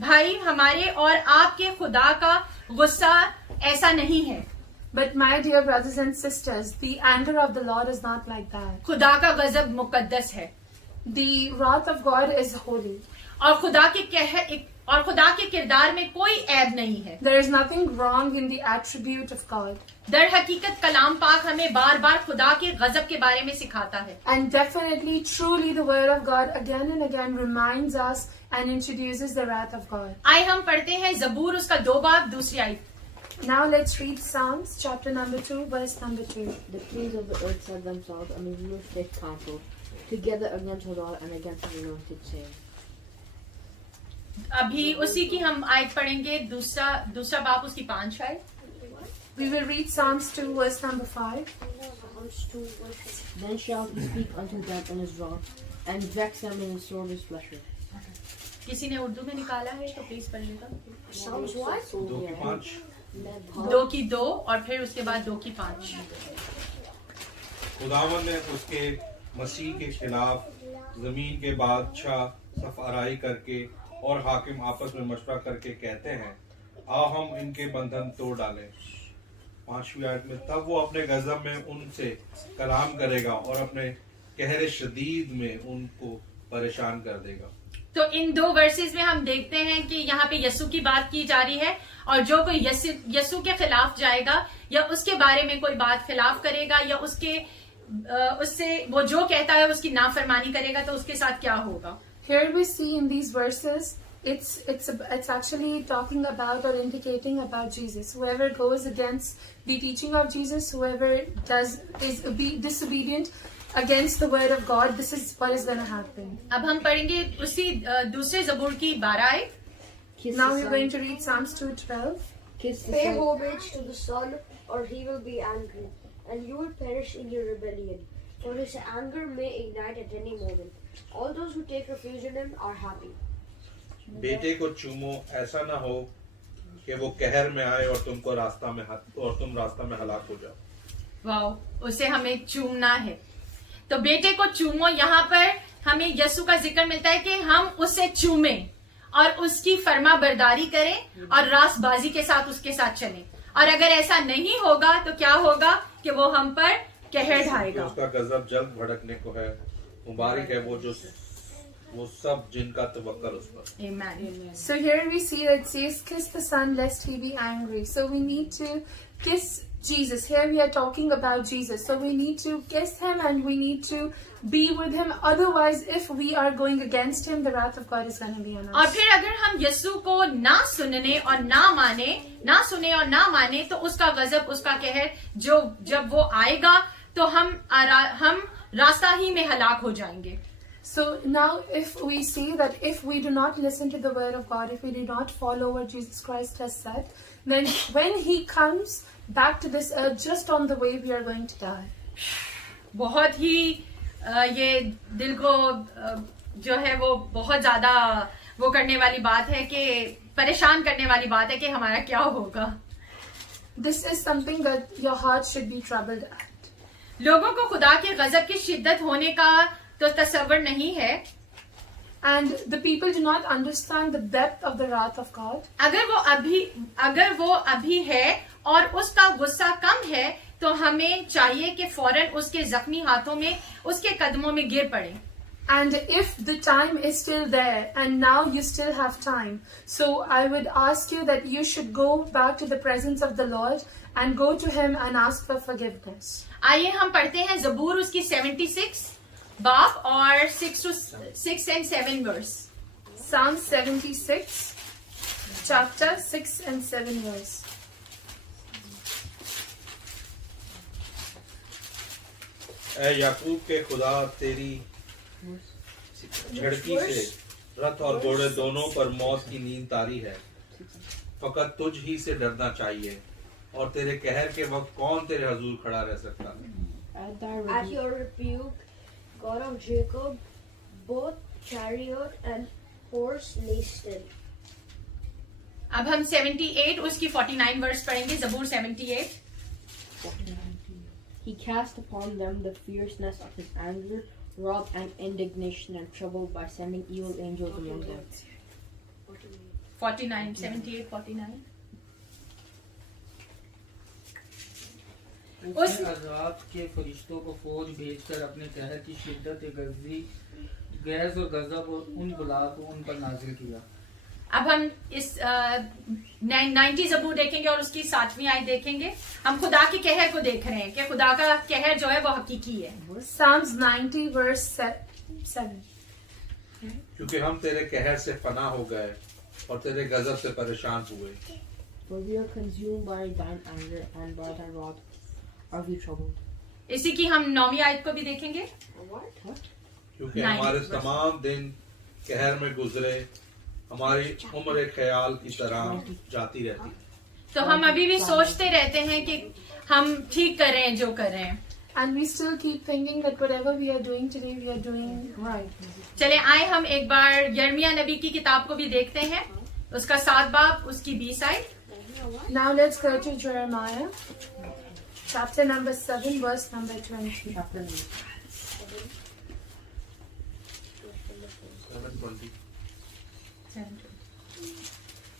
भाई हमारे और आपके खुदा का गुस्सा ऐसा नहीं है. But my dear brothers and sisters, the anger of the Lord is not like that. खुदा का गजब मुकद्दस है, The wrath of God is holy. और खुदा के किरदार में कोई ऐब नहीं है. There is nothing wrong in the attribute of God. दर हकीकत कलाम पाक हमें बार बार खुदा के गजब के बारे में सिखाता है. And definitely, truly, the word of God again and again reminds us and introduces the wrath of God. आइए हम पढ़ते हैं जबूर उसका 2 बाब दूसरी आयत. Now let's read Psalms chapter number 2, verse number 2. The kings of the earth set themselves, and the rulers take counsel together against the Lord and against his anointed, saying. अभी उसी की हम आयत पढ़ेंगे, दूसरा बाब उसकी 5 आयत. We will read Psalms 2, verse number 5. Then shall he speak unto them in his wrath, and vex them in his sore displeasure. किसी ने उर्दू में निकाला है तो प्लीज पढ़िएगा. Psalms what? 2 की 5. 2 की 2 और फिर उसके बाद 2 की 5. खुदावन ने उसके मसीह के खिलाफ जमीन के बादशाह सफाराई करके और हाकिम आपस में मशवरा करके कहते हैं, आओ हम इनके बंधन तोड़ डालें. 5वीं आयत में, तब वो अपने गजब में उनसे कलाम करेगा और अपने कहरे शदीद में उनको परेशान कर देगा. तो इन 2 वर्सेस में हम देखते हैं कि यहाँ पे यसु की बात की जा रही है, और जो कोई यसु के खिलाफ जाएगा या उसके बारे में कोई बात खिलाफ करेगा या उससे वो जो कहता है उसकी नाफरमानी करेगा, तो उसके साथ क्या होगा. Here we see in these verses, it's actually talking about or indicating about Jesus. Whoever goes against the teaching of Jesus, whoever is disobedient against the word of God, this is what is going to happen. अब हम पढ़ेंगे उसी दूसरे जबूर की 12 आयत. Now we're going to read Psalms 2:12. Pay homage to the Son, or he will be angry, and you will perish in your rebellion. For his anger may ignite at any moment. All those who take refuge in him are happy. बेटे को चूमो, ऐसा ना हो कि वो कहर में आए और तुम रास्ता में हलाक हो जाओ. वाओ, उसे हमें चूमना है. तो बेटे को चूमो, यहाँ पर हमें यसु का जिक्र मिलता है कि हम उसे चूमें और उसकी फर्मा बरदारी करें और रासबाजी के साथ उसके साथ चलें. और अगर ऐसा नहीं होगा तो क्या होगा कि वो हम पर कहर ढाएगा. उसका गजब जल्द भड़कने को है. मुबारक है वो सब जिनका तवक्कुल उस पर. Amen. So here we see that it says, kiss the Son lest he be angry. So we need to kiss Jesus. Here we are talking about Jesus. So we need to kiss him and we need to be with him. Otherwise, if we are going against him, the wrath of God is going to be on us. और फिर अगर हम यसु को ना सुने और ना माने तो उसका गजब, उसका कहर जब वो आएगा तो हम रास्ता ही में हलाक हो जाएंगे. So now if we see that if we do not listen to the word of God, if we do not follow what Jesus Christ has said, then when he comes back to this earth, just on the way we are going to die. बहुत ही ये दिल को जो है वो बहुत ज्यादा वो करने वाली बात है कि परेशान करने वाली बात है कि हमारा क्या होगा. This is something that your heart should be troubled at. लोगों को खुदा के गजब की शिद्दत होने का तो तस्वर नहीं है. and the people do not understand the depth of the wrath of God, अगर वो अभी है और उसका गुस्सा कम है, तो हमें चाहिए कि फौरन उसके जख्मी हाथों में, उसके कदमों में गिर पड़े. and if the time is still there and now you still have time, so I would ask you that you should go back to the presence of the Lord and go to him and ask for forgiveness. आइए हम पढ़ते हैं जबूर उसकी 76 बाब और 6 and 7 verse. Psalm 76, chapter 6 and 7 verse. ऐ याकूब के खुदा, तेरी झड़की से रथ और घोड़े दोनों पर मौत की नींद तारी है. फकत तुझ ही से डरना चाहिए, और तेरे कहर के वक्त कौन तेरे हजूर खड़ा रह सकता है. At your rebuke, God of Jacob, both chariot and horse lay still. अब हम 78 उसकी 49 वर्स पढ़ेंगे. जबूर 78. He cast upon them the fierceness of his anger, wrath and indignation and trouble by sending evil angels among them. 49, 78, 49. उसने अज़ाब के फरिश्तों को फौज भेजकर अपने कहर की शिद्दत गैज़ और गज़ब और उन बुला को उन पर नाज़िल किया. अब हम इस 90 जबूर देखेंगे और उसकी 7वीं आयत देखेंगे. हम खुदा के कहर को देख रहे हैं कि खुदा का कहर जो है वो हकीकी है. Psalms 90 verse 7. क्योंकि हम तेरे कहर से फना हो गए और तेरे गजब से परेशान हुए. For we are consumed by thine anger, and by thy wrath are we troubled. इसी की हम 9वीं आयत को भी देखेंगे. क्योंकि हमारे तमाम दिन कहर में गुजरे, हमारी उम्र ख्याल की तरह जाती रहती. तो हम अभी भी सोचते रहते हैं कि हम ठीक कर रहे हैं जो कर रहे हैं. And we still keep thinking that whatever we are doing today, we are doing right. चले आए हम एक बार यर्मिया नबी की किताब को भी देखते हैं. उसका 7 बाब उसकी 20 आयत. Now let's go to Jeremiah, chapter number 7, verse number 20. Chapter 9. 7:20.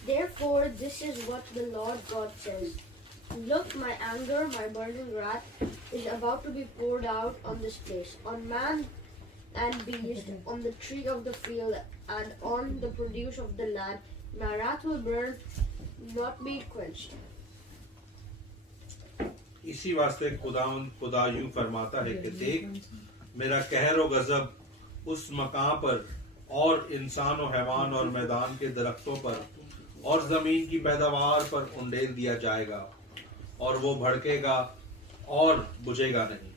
Therefore, this is what the Lord God says. Look, my anger, my burning wrath is about to be poured out on this place, on man and beast, on the tree of the field, and on the produce of the land. My wrath will burn, not be quenched. इसी वास्ते खुदा यूं फरमाता है कि देख, मेरा कहर और गजब उस मकाम पर और इंसान और हैवान और मैदान के दरख्तों पर और जमीन की पैदावार पर उंडेल दिया जाएगा, और वो भड़केगा और बुझेगा नहीं.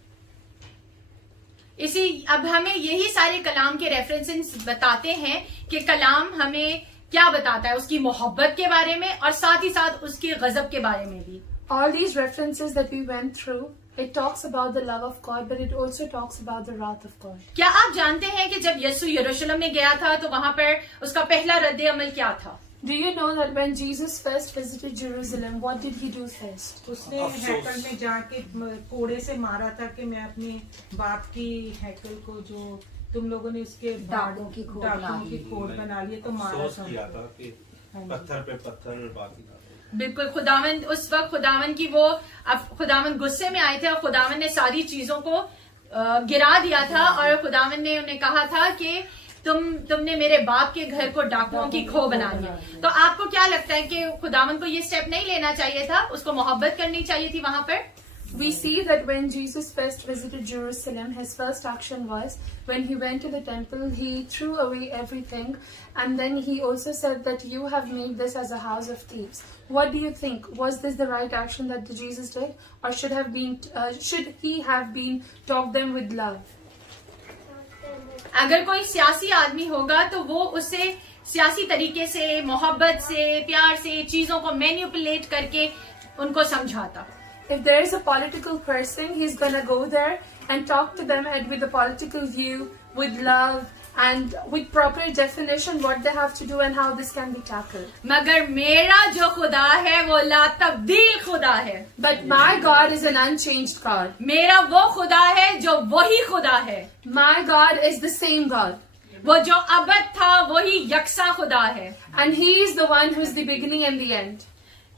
अब हमें यही सारे कलाम के रेफरेंसेस बताते हैं कि कलाम हमें क्या बताता है, उसकी मोहब्बत के बारे में और साथ ही साथ उसके गजब के बारे में भी. All these references that we went through, it talks about the love of God, but it also talks about the wrath of God. क्या आप जानते हैं कि जब यीशु यरूशलेम में गया था तो वहां पर उसका पहला रद्द अमल क्या था? Do you know that when Jesus first visited Jerusalem, what did he do first? उसने हैकल में जाके कोड़े से मारा था कि मैं अपने बाप की हैकल को जो तुम लोगों ने उसके डाकों की खोद बना ली तो मारा अफसोस किया था कि पत्थर पे पत्थर बाकी था. बिल्कुल. खुदावंद उस वक्त खुदावंद की वो अब खुदावंद गुस्से में आए थे और खुदावंद ने सारी चीजों को गिरा दिया था और खुदावंद ने उन्हें कहा था कि तुमने मेरे बाप के घर को डाकुओं की खो बना दिया. तो आपको क्या लगता है कि खुदावंद को ये स्टेप नहीं लेना चाहिए था? उसको मोहब्बत करनी चाहिए थी वहां पर? We see that when Jesus first visited Jerusalem, his first action was, when he went to the temple, he threw away everything, and then he also said that you have made this as a house of thieves. What do you think? Was this the right action that Jesus did, or should he have been taught them with love? अगर कोई सियासी आदमी होगा तो वो उससे सियासी तरीके से, मोहब्बत से, प्यार से चीजों को मैनिपुलेट करके उनको समझाता. If there is a political person, he's gonna go there and talk to them and with a political view, with love and with proper definition what they have to do and how this can be tackled. मगर मेरा जो खुदा है वो ला तब्दील खुदा है. But my God is an unchanged God. मेरा वो खुदा है जो वही खुदा है. My God is the same God. वो जो अबद था वही यकसा खुदा है। And He is the one who is the beginning and the end.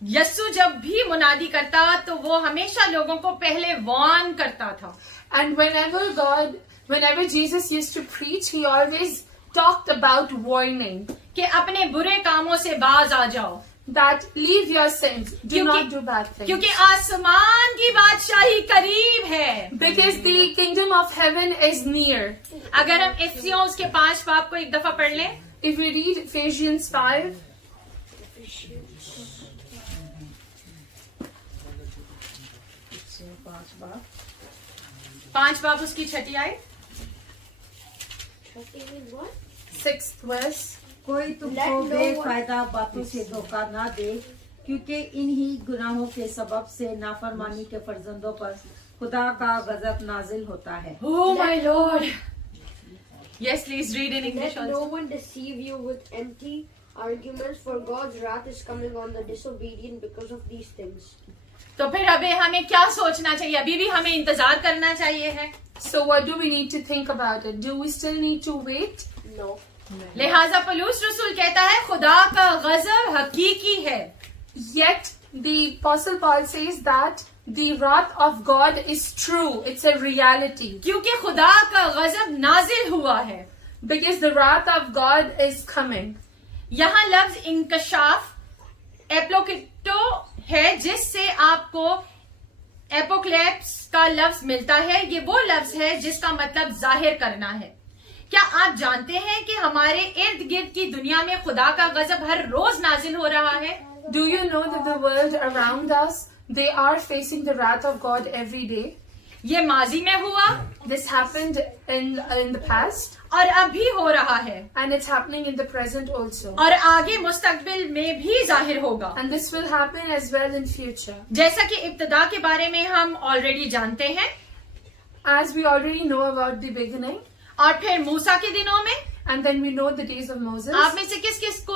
Yesu जब भी मुनादी करता तो वो हमेशा लोगों को पहले वार्न करता था। And whenever Jesus used to preach, He always talked about warning. कि अपने बुरे कामों से बाज आ जाओ, That leave your sins, do क्योंकि- not do bad things. क्योंकि आसमान की बादशाही करीब है। Because the kingdom of heaven is near. अगर हम इफिसियों उसके 5 बाब को एक दफा पढ़ लें, If we read Ephesians 5, पांच बार 5 बाब उसकी 6 आयत। 6th verse. कोई तुमको बेफायदा बातों से धोखा ना दे, क्योंकि इन्हीं गुनाहों के सबब से नाफरमानी के फर्जंदों पर खुदा का गजब नाजिल होता है। Oh my Lord. Yes, please read in English Let no also. one deceive you with empty arguments, for God's wrath is coming on the disobedient because of these things. तो फिर अभी हमें क्या सोचना चाहिए? अभी भी हमें इंतजार करना चाहिए है। So what do we need to think about it? Do we still need to wait? No. लिहाजा पलूस रसूल कहता है खुदा का गजब हकीकी है। Yet the Apostle Paul says that the wrath of God is true. It's a reality. क्योंकि खुदा का गजब नाजिल हुआ है। Because the wrath of God is coming. यहाँ लफ्ज इंकशाफ एप्लोकिटो है, जिससे आपको एपोक्लेप्स का लफ्ज मिलता है। ये वो लफ्ज है जिसका मतलब जाहिर करना है। क्या आप जानते हैं कि हमारे इर्द गिर्द की दुनिया में खुदा का गजब हर रोज नाजिल हो रहा है? Do you know that the world around us, they are facing the wrath of God every day? ये माजी में हुआ This happened in the past, और अभी हो रहा है, and it's happening in the present also. और आगे मुस्तकबिल में भी जाहिर होगा। And this will happen as well in future. जैसा कि इब्तिदा के बारे में हम ऑलरेडी जानते हैं, As we already know about the beginning, और फिर मूसा के दिनों में, and then we know the days of Moses. आप में से किस किस को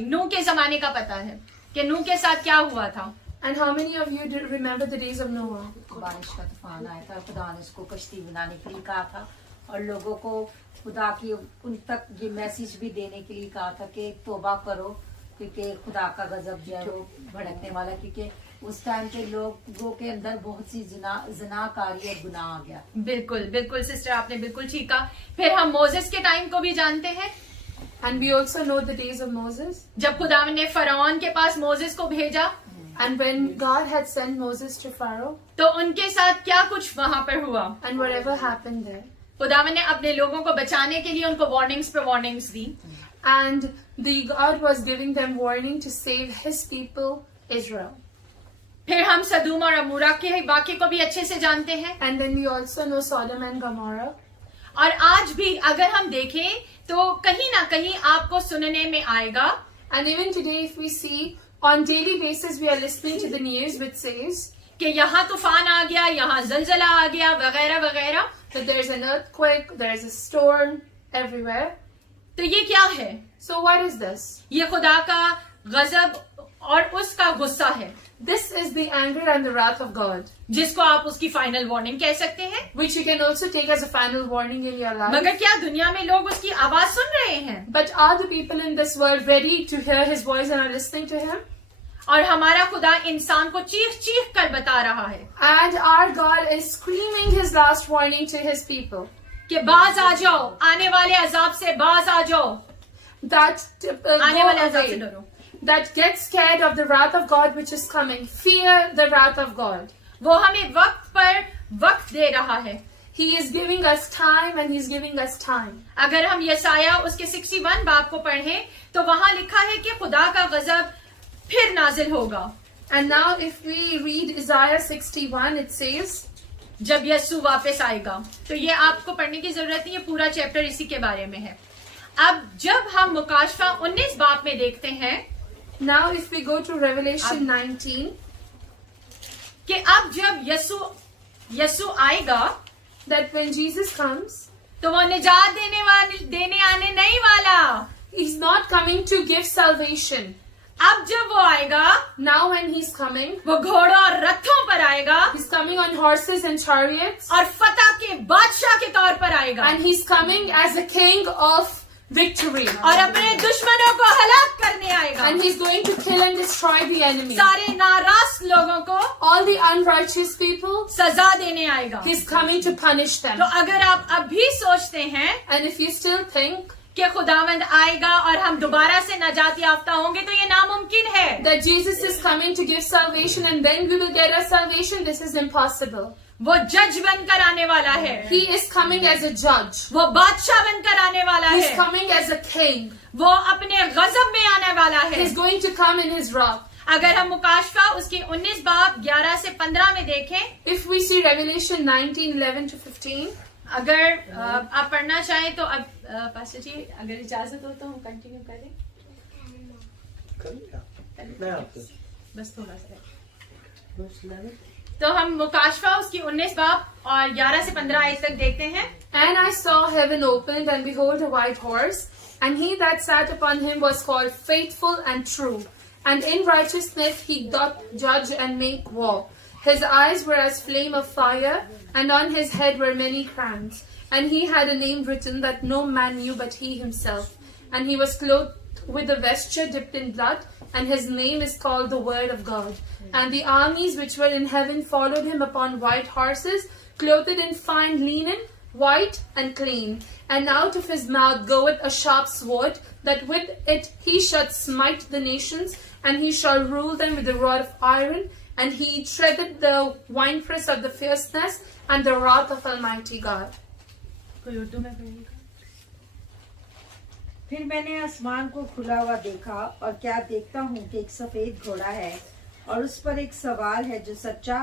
नूह के जमाने का पता है कि नूह के साथ क्या हुआ था? And how many of you do remember the days of Noah? बारिश का तूफान आया था, खुदा ने उसको कश्ती बनाने के लिए कहा था और लोगों को खुदा की उन तक ये मैसेज भी देने के लिए कहा था कि तौबा करो, क्योंकि खुदा का गजब जो है वो भड़कने वाला, क्योंकि उस टाइम पे लोगों के अंदर बहुत सी ज़िनाकारी और गुनाह आ गया। बिल्कुल बिल्कुल सिस्टर, आपने बिल्कुल ठीक कहा। फिर हम मोसेस के टाइम को भी जानते हैं, And we also know the days of Moses. जब खुदा ने फरौन के पास मोसेस को भेजा, And when God had sent Moses to Pharaoh, तो उनके साथ क्या कुछ वहां पर हुआ। and whatever happened there, खुदा ने अपने लोगों को बचाने के लिए उनको वार्निंग्स पे warnings the, and the God was giving them warning to save His people Israel. फिर हम सदूम और अमूरा के वाक़े को भी अच्छे से जानते हैं। And then we also know Sodom and Gomorrah. और आज भी अगर हम देखें तो कहीं ना कहीं आपको सुनने में आएगा, And even today, if we see, on daily basis, we are listening to the news which says कि यहाँ तूफान आ गया, यहाँ जलजला आ गया, वगैरह वगैरह। that there's an earthquake, there's a storm everywhere. तो ये क्या है? So what is this? ये खुदा का गजब और उसका गुस्सा है, This is the anger and the wrath of God, जिसको आप उसकी फाइनल वार्निंग कह सकते हैं। which you can also take as a final warning in your life. मगर क्या दुनिया में लोग उसकी आवाज सुन रहे हैं? But are the people in this world ready to hear His voice and are listening to Him? और हमारा खुदा इंसान को चीख चीख कर बता रहा है And our God is screaming His last warning to His people कि बाज आ जाओ, आने वाले अजाब से बाज आ जाओ, that आने वाले go अजाब से away, डरो। that get scared of the wrath of God which is coming. Fear the wrath of God. वो हमें वक्त पर वक्त दे रहा है। He is giving us time and He's giving us time. अगर हम यसाया उसके 61 बाब को पढ़ें तो वहां लिखा है कि खुदा का गजब फिर नाजिल होगा। And now if we read Isaiah 61, it says, जब यस्सु वापस आएगा। तो ये आपको पढ़ने की जरूरत नहीं है, पूरा चैप्टर इसी के बारे में है। अब जब हम मुकाशफा 19 बाब में देखते हैं now if we go to Revelation 19, कि अब जब यस्सु आएगा that when Jesus comes, तो वो निजात देने आने नहीं वाला, He's not coming to give salvation. अब जब वो आएगा, now when he's coming, वो घोड़ों और रथों पर आएगा he's coming on horses and chariots, और फतह के बादशाह के तौर पर आएगा and he's coming as a king of victory. और अपने दुश्मनों को हलाक करने आएगा, And he's going to kill and destroy the enemy. सारे नाराज लोगों को All the unrighteous people, सजा देने आएगा। he's coming to punish them. तो अगर आप अभी सोचते हैं And if you still think कि खुदावंद आएगा और हम दोबारा से नजात याफ्ता होंगे, तो ये नामुमकिन है। that Jesus is coming to give salvation and then we will get our salvation, this is impossible. वो जज बनकर आने वाला है, He is coming as a judge. वो बादशाह बनकर आने वाला He's है, coming as a king. वो अपने गजब में आने वाला है। He's going to come in his wrath. अगर हम मुकाशफा उसकी 19 बाब 11 से 15 में देखें, If we see Revelation 19:11 to 15, अगर आप पढ़ना चाहें तो अब पास्टर जी अगर इजाजत हो तो हम कंटिन्यू करें। बस थोड़ा सा Verse 11. तो हम मुकाशफा उसकी 19 बाब और 11 से 15 आयत तक देखते हैं। and I saw heaven opened, and behold a white horse, and he that sat upon him was called Faithful and True, and in righteousness he doth judge and make war. His eyes were as flame of fire, and on his head were many crowns. And he had a name written that no man knew but he himself. And he was clothed with a vesture dipped in blood, and his name is called the Word of God. And the armies which were in heaven followed him upon white horses, clothed in fine linen, white and clean. And out of his mouth goeth a sharp sword, that with it he shall smite the nations, and he shall rule them with a rod of iron. And he treaded the winepress of the fierceness and the wrath of Almighty God. कोई उर्दू में पढ़ेगा? फिर मैंने आसमान को खुला हुआ देखा, और क्या देखता हूँ कि एक सफेद घोड़ा है, और उस पर एक सवार है जो सच्चा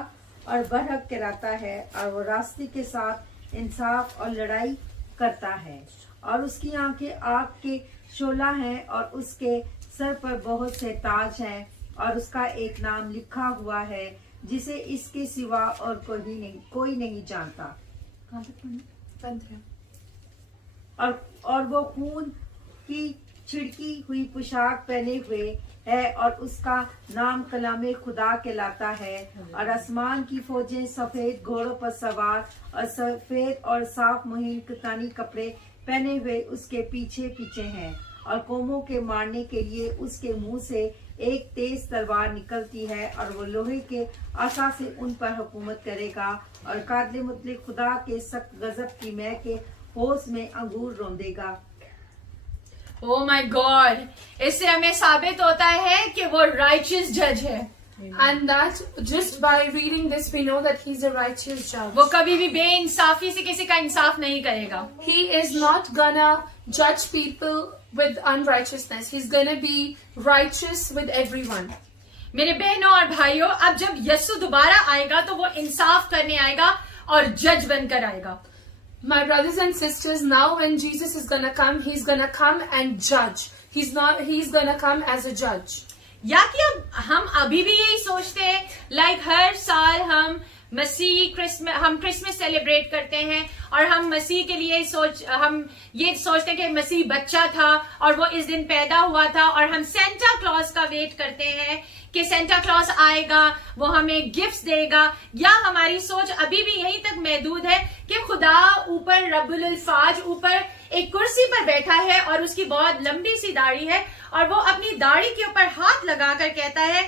और बरहक कहलाता है, और वो रास्ते के साथ इंसाफ और लड़ाई करता है। और उसकी आंखें आग के शोला हैं, और उसके सर पर बहुत से ताज हैं, और उसका एक नाम लिखा हुआ है जिसे इसके सिवा और कोई नहीं जानता। कहाँ तक पढ़ना? बंद है। और वो खून की छिड़की हुई पोशाक पहने हुए है, और उसका नाम कलामे खुदा कहलाता है। और आसमान की फौजें सफेद घोड़ों पर सवार और सफेद और साफ मुहीन कतानी कपड़े पहने हुए उसके पीछे पीछे हैं, और कौमों के मारने के लिए उसके मुंह से एक तेज तलवार निकलती है, और वो लोहे के आसा से उन पर हुकूमत करेगा, और कादले मुतलिक खुदा के सख्त गजब की मह के होश में अंगूर रोंदेगा। ओह माय गॉड, इससे हमें साबित होता है कि वो राइचियस जज है। And that just by reading this we know that he's a righteous judge. वो कभी भी बेइंसाफी से किसी का इंसाफ नहीं करेगा। He is not gonna judge people with unrighteousness. He's gonna be righteous with everyone. मेरे बहनों और भाइयों, अब जब यीशु दोबारा आएगा तो वो इंसाफ करने आएगा और जज बनकर आएगा। My brothers and sisters, now when Jesus is gonna come, he's gonna come and judge. He's gonna come as a judge. या कि अब हम अभी भी यही सोचते हैं, लाइक हर साल हम क्रिसमस सेलिब्रेट करते हैं और हम मसीह के लिए हम ये सोचते हैं कि मसीह बच्चा था और वो इस दिन पैदा हुआ था, और हम सेंटा क्लॉज का वेट करते हैं कि सेंटा क्लॉज आएगा, वो हमें गिफ्ट्स देगा। या हमारी सोच अभी भी यहीं तक महदूद है कि खुदा ऊपर रब्बुल अल्फाज ऊपर एक कुर्सी पर बैठा है और उसकी बहुत लंबी सी दाढ़ी है, और वो अपनी दाढ़ी के ऊपर हाथ लगाकर कहता है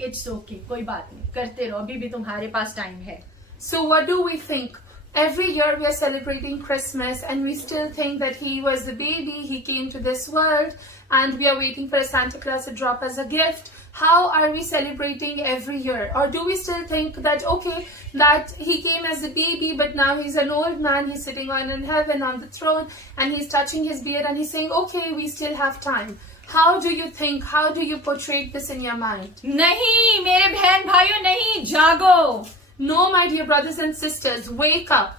इट्स ओके, कोई बात नहीं, करते रहो, अभी भी तुम्हारे पास टाइम है। So what do we think? Every year we are celebrating Christmas and we still think that he was the baby, he came to this world, and we are waiting for a Santa Claus to drop us a gift. How are we celebrating every year? Or do we still think that, okay, that he came as a baby, but now he's an old man, he's sitting on in heaven on the throne, and he's touching his beard and he's saying, okay, we still have time. How do you think? How do you portray this in your mind? नहीं मेरे बहन भाइयों, नहीं, जागो। No, my dear brothers and sisters, wake up.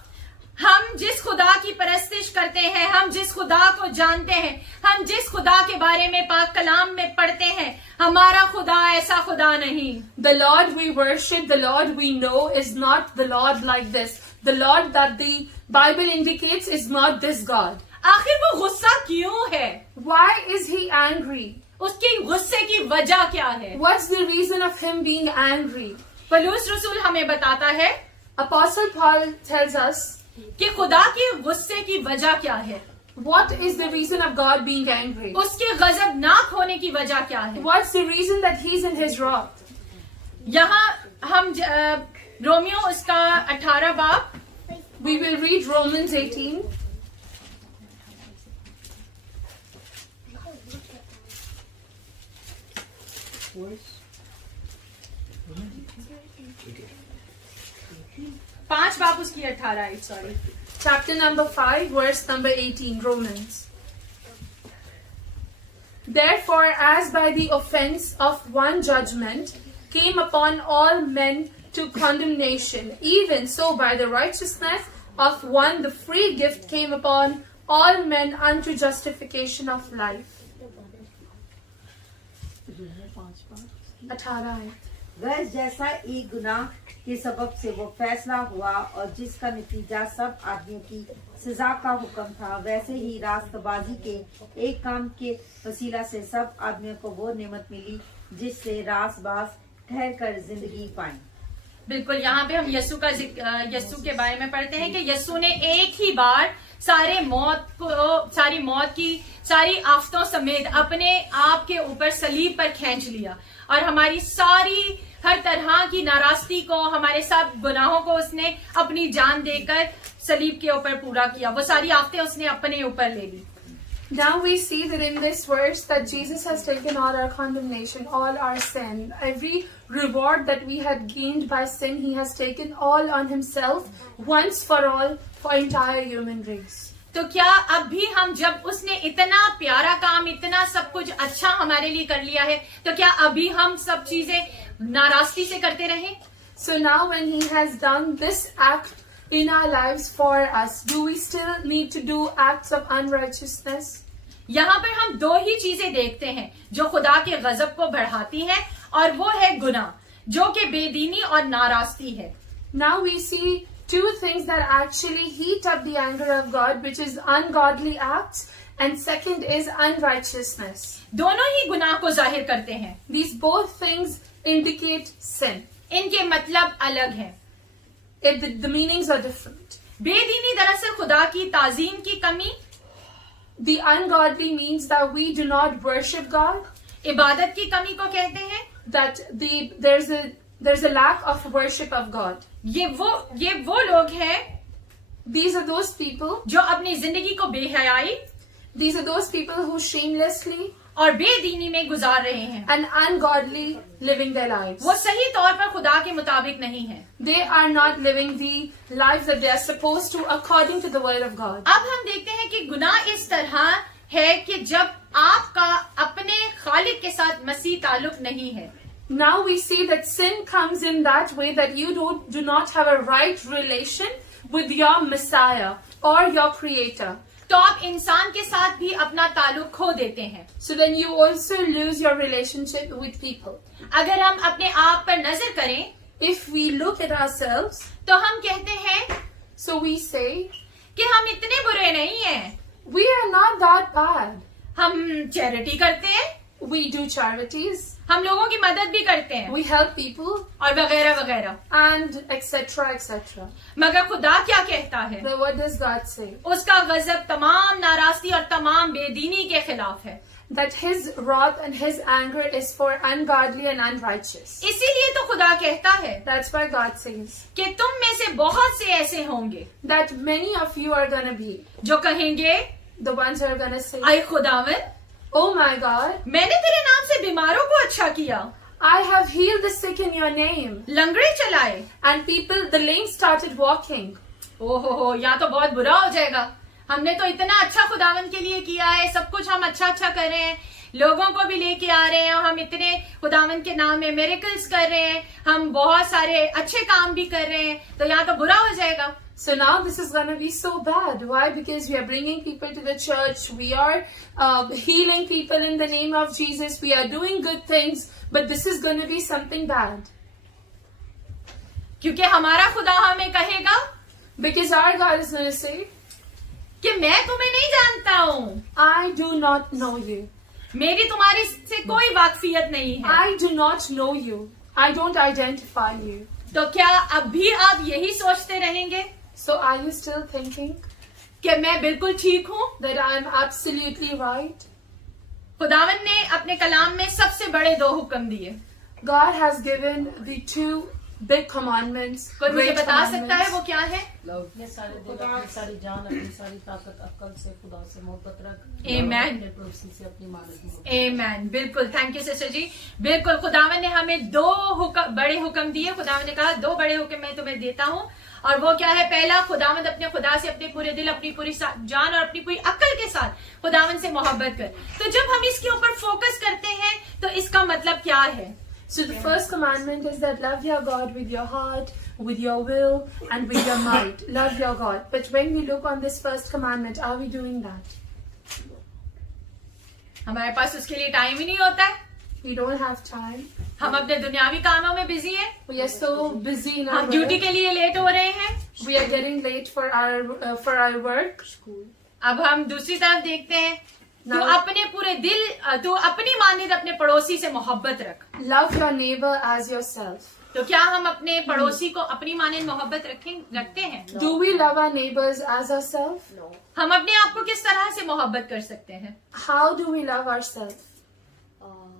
हम जिस खुदा की परस्तिश करते हैं, हम जिस खुदा को जानते हैं, हम जिस खुदा के बारे में पाक कलाम में पढ़ते हैं, हमारा खुदा ऐसा खुदा नहीं। The Lord we worship, the Lord we know is not the Lord like this. The Lord that the Bible indicates is not this God. आखिर वो गुस्सा क्यों है? Why is he angry? उसके गुस्से की वजह क्या है? What's the reason of him being angry? पौलुस रसूल हमें बताता है Apostle Paul tells us कि खुदा के गुस्से की वजह क्या है, what is the reason of God being angry. उसके गजबनाक होने की वजह क्या है. What's the reason that he's in his wrath? यहाँ हम रोमियो उसका 18 बाब, We will read Romans 18. Verse 5 बाब उसकी 18, sorry. Chapter number 5, verse number 18, Romans. Therefore, as by the offense of one judgment came upon all men to condemnation, even so by the righteousness of one the free gift came upon all men unto justification of life. 18 है. वह जैसा एक गुनाह के सबब से वो फैसला हुआ और जिसका नतीजा सब आदमियों की सजा का हुक्म था, वैसे ही रास्तबाजी के एक काम के वसीला से सब आदमियों को वो नेमत मिली जिससे रासबाज ठहर कर जिंदगी पाएं. बिल्कुल, यहाँ पे हम यस्सु के बारे में पढ़ते हैं कि यस्सु ने एक ही बार सारी मौत की सारी आफतों समेत अपने आप के ऊपर सलीब पर खींच लिया और हमारी सारी हर तरह की नाराजगी को, हमारे सब गुनाहों को उसने अपनी जान देकर सलीब के ऊपर पूरा किया. वो सारी आफतें उसने अपने ऊपर ले ली. Now we see that in this verse that Jesus has taken all our condemnation, all our sin, every reward that we had gained by sin, he has taken all on himself once for all for entire human race. तो क्या अब भी हम, जब उसने इतना प्यारा काम, इतना सब कुछ अच्छा हमारे लिए कर लिया है, तो क्या अभी हम सब चीजें नाराजगी से करते रहें? So now when he has done this act in our lives for us, do we still need to do acts of unrighteousness? यहाँ पर हम दो ही चीजें देखते हैं जो खुदा के गजब को बढ़ाती हैं, और वो है गुनाह, जो कि बेदीनी और नाराजगी है. Now we see two things that actually heat up the anger of God, which is ungodly acts, and second is unrighteousness. दोनों ही गुनाह को जाहिर करते हैं. These both things indicate sin. इनके मतलब अलग हैं. The meanings are different. बेदीनी दरअसल खुदा की ताजीम की कमी, The ungodly means that we do not worship God, इबादत की कमी को कहते हैं. that there's a lack of worship of God. ये वो लोग हैं These are those people, जो अपनी जिंदगी को बेहयाई these are those people who shamelessly और बेदीनी में गुजार रहे हैं. and ungodly living their lives. वो सही तौर पर खुदा के मुताबिक नहीं है. They are not living the lives that they are supposed to according to the word of God. अब हम देखते हैं कि गुनाह इस तरह है कि जब आपका अपने खालिक के साथ मसीह ताल्लुक नहीं है. Now we see that sin comes in that way that you do not have a right relation with your Messiah or your Creator. तो आप इंसान के साथ भी अपना ताल्लुक खो देते हैं. So then you also lose your relationship with people. अगर हम अपने आप पर नजर करें, If we look at ourselves, तो हम कहते हैं so we say, कि हम इतने बुरे नहीं हैं. we are not that bad. हम चैरिटी करते हैं, We do charities, हम लोगों की मदद भी करते हैं, we help people, और वगैरह वगैरह. and etc. etc. मगर खुदा क्या कहता है? But what does God say? उसका गजब तमाम नाराजगी और तमाम बेदीनी के खिलाफ है. That his wrath and his anger is for ungodly and unrighteous. इसीलिए तो खुदा कहता है That's why God says कि तुम में से बहुत से ऐसे होंगे that many of you are gonna be जो कहेंगे, the ones who are gonna say, आई खुदावन, oh my God, मैंने तेरे नाम से बीमारों को अच्छा किया, I have healed the sick in your name. लंगड़े चलाए. And people, the lame started walking. ओहो, यहाँ तो बहुत बुरा हो जाएगा. हमने तो इतना अच्छा खुदावन के लिए किया है, सब कुछ हम अच्छा कर रहे हैं, लोगों को भी लेके आ रहे हैं, और हम इतने खुदावन के नाम में मिरेकल्स कर रहे हैं, हम बहुत सारे अच्छे काम भी कर रहे हैं, तो यहाँ तो बुरा हो जाएगा. So now this is going to be so bad. Why? Because we are bringing people to the church. We are healing people in the name of Jesus. We are doing good things. But this is going to be something bad. क्योंकि हमारा खुदा हमें कहेगा Because our God is going to say, कि मैं तुम्हें नहीं जानता हूँ. I do not know you. मेरी तुम्हारी से कोई वाकफियत नहीं है। I do not know you. I don't identify you. तो क्या अब भी आप यही सोचते रहेंगे So are you still thinking कि मैं बिल्कुल ठीक हूँ? that I am absolutely right? खुदावन ने अपने कलाम में सबसे बड़े 2 हुक्म दिए। God has given the 2 big commandments. कोई मुझे Great बता सकता है वो commandments. क्या है? अपने सारे दिल, अपनी सारी जान, अपनी सारी ताकत, अक्ल से खुदा से मोहब्बत रख। Amen. अपने पड़ोसी से अपनी मानत। आमेन। बिल्कुल, थैंक यू सिस्टर जी। बिल्कुल, खुदावन ने हमें 2 बड़े हुक्म दिए। खुदावन ने कहा 2 बड़े हुक्म मैं तुम्हें देता हूँ, और वो क्या है? पहला, खुदावंद अपने खुदा से अपने पूरे दिल, अपनी पूरी जान और अपनी पूरी अक्ल के साथ खुदावंद से मोहब्बत कर। तो जब हम इसके ऊपर फोकस करते हैं तो इसका मतलब क्या है? So the first commandment is that love your God with your heart, with your will, and with your might. Love your God. But when we look on this first commandment, are we doing that? हमारे पास उसके लिए time ही नहीं होता है। We don't have time. हम अपने दुनियावी कामों में बिजी हैं। We are so busy in our हम ड्यूटी work. के लिए लेट हो रहे हैं। We are getting late for our work. अब हम दूसरी तरफ देखते हैं, तू Now- अपने पूरे दिल, तू अपनी मानिद अपने पड़ोसी से मोहब्बत रख। Love your neighbor as yourself. तो क्या हम अपने पड़ोसी को अपनी मानिद मोहब्बत रखते हैं? Do we love our neighbors as ourselves? No. हम अपने आप को किस तरह से मोहब्बत कर सकते हैं? How do we love ourselves?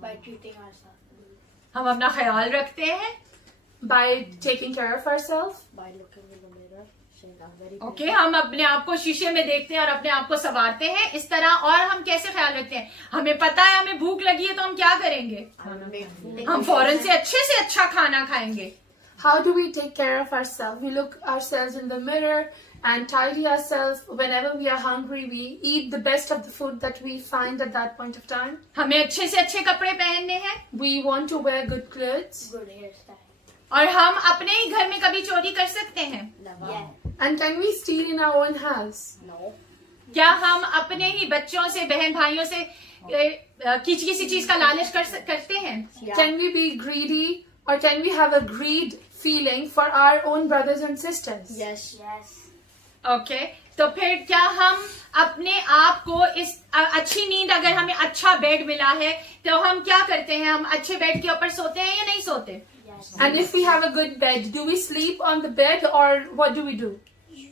By treating ourselves. हम अपना ख्याल रखते हैं। By taking care of ourselves? By looking in the mirror, saying I'm very okay, हम अपने आप को शीशे में देखते हैं और अपने आप को संवारते हैं इस तरह। और हम कैसे ख्याल रखते हैं? हमें पता है हमें भूख लगी है तो हम क्या करेंगे? हम फौरन से अच्छा खाना खाएंगे। How do we take care of ourselves? We look ourselves in the mirror and tidy ourselves. Whenever we are hungry, we eat the best of the food that we find at that point of time. हमें अच्छे से अच्छे कपड़े पहनने हैं, We want to wear good clothes. good hairstyle. और हम अपने ही घर में कभी चोरी कर सकते हैं? Never. And can we steal in our own house? No. क्या हम अपने ही बच्चों से, बहन भाइयों से किसी चीज का लालच करते हैं? Yeah. Can we be greedy, or can we have a greed feeling for our own brothers and sisters? Yes. Yes. Okay, तो फिर क्या हम अपने आप को इस अच्छी नींद, अगर हमें अच्छा बेड मिला है तो हम क्या करते हैं? हम अच्छे बेड के ऊपर सोते हैं या नहीं सोते? Yes. And if we have a good bed, do we sleep on the bed, or what do we do?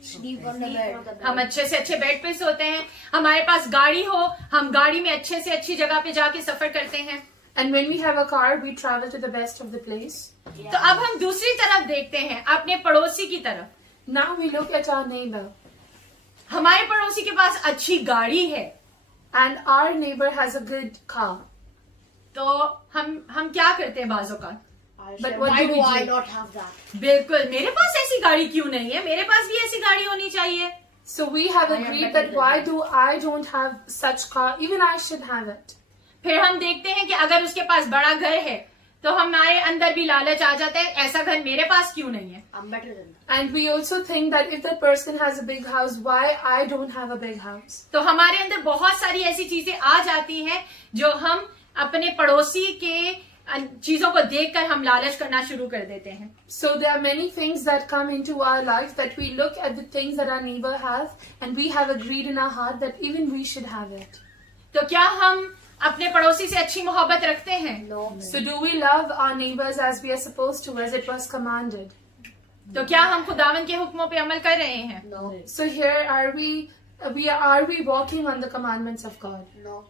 Sleep on the bed. हम अच्छे से अच्छे बेड पे सोते हैं। हमारे पास गाड़ी हो, हम गाड़ी में अच्छे से अच्छी जगह पे जाके सफर करते हैं। And when we have a car, we travel to the best of the place. तो अब हम दूसरी तरफ देखते हैं, अपने पड़ोसी की तरफ। Now we look at our neighbor, हमारे पड़ोसी के पास अच्छी गाड़ी है, and our neighbor has a good car. तो हम क्या करते हैं बाजों का? I But say, what why do we do I do? not have that? बिल्कुल, मेरे पास ऐसी गाड़ी क्यों नहीं है? मेरे पास भी ऐसी गाड़ी होनी चाहिए। So we have I am agreed better that than why you. do I don't have such car? Even I should have it. फिर हम देखते हैं कि अगर उसके पास बड़ा घर है तो हमारे अंदर भी लालच आ जाता है, ऐसा घर मेरे पास क्यों नहीं है? I'm better than that. And we also think that if that person has a big house, why I don't have a big house? तो हमारे अंदर बहुत सारी ऐसी चीजें आ जाती हैं जो हम अपने पड़ोसी के चीजों को देखकर हम लालच करना शुरू कर देते हैं। So there are many things that come into our life that we look at the things that our neighbor has, and we have a greed in our heart that even we should have it. तो क्या हम अपने पड़ोसी से अच्छी मोहब्बत रखते हैं? No. So do we love our neighbors as we are supposed to, as it was commanded? तो क्या हम खुदावन के हुक्मों पे अमल कर रहे हैं? No. So here are we walking on the commandments of God? No.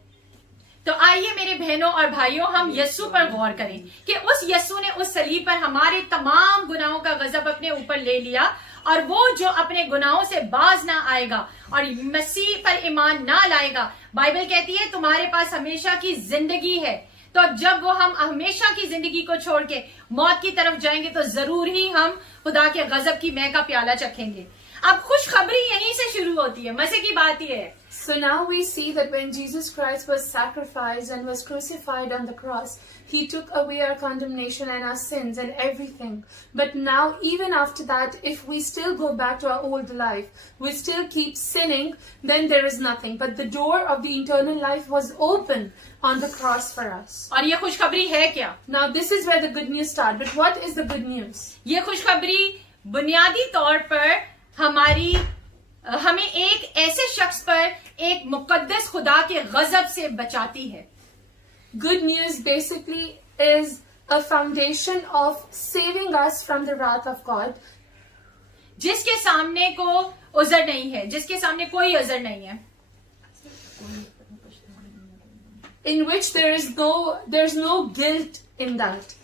तो आइए मेरे बहनों और भाइयों, हम यस्सु पर गौर करें कि उस यस्सु ने उस सलीब पर हमारे तमाम गुनाहों का गजब अपने ऊपर ले लिया, और वो जो अपने गुनाहों से बाज ना आएगा और मसीह पर ईमान ना लाएगा, बाइबल कहती है तुम्हारे पास हमेशा की जिंदगी है। तो जब वो हम हमेशा की जिंदगी को छोड़ के मौत की तरफ जाएंगे तो जरूर ही हम खुदा के गजब की मैं का प्याला चखेंगे। अब खुशखबरी यहीं से शुरू होती है। मजे की बात यह है, So now we see that when Jesus Christ was sacrificed and was crucified on the cross, He took away our condemnation and our sins and everything. But now, even after that, if we still go back to our old life, we still keep sinning, then there is nothing. But the door of the eternal life was open on the cross for us. और ये खुशखबरी है क्या? Now this is where the good news starts. But what is the good news? ये खुशखबरी बुनियादी तौर पर हमें एक ऐसे शख्स पर, एक मुकद्दस खुदा के गजब से बचाती है। good news basically is a foundation of saving us from the wrath of God, जिसके सामने को उज़र नहीं है, जिसके सामने कोई उज़र नहीं है, in which there's no guilt in that.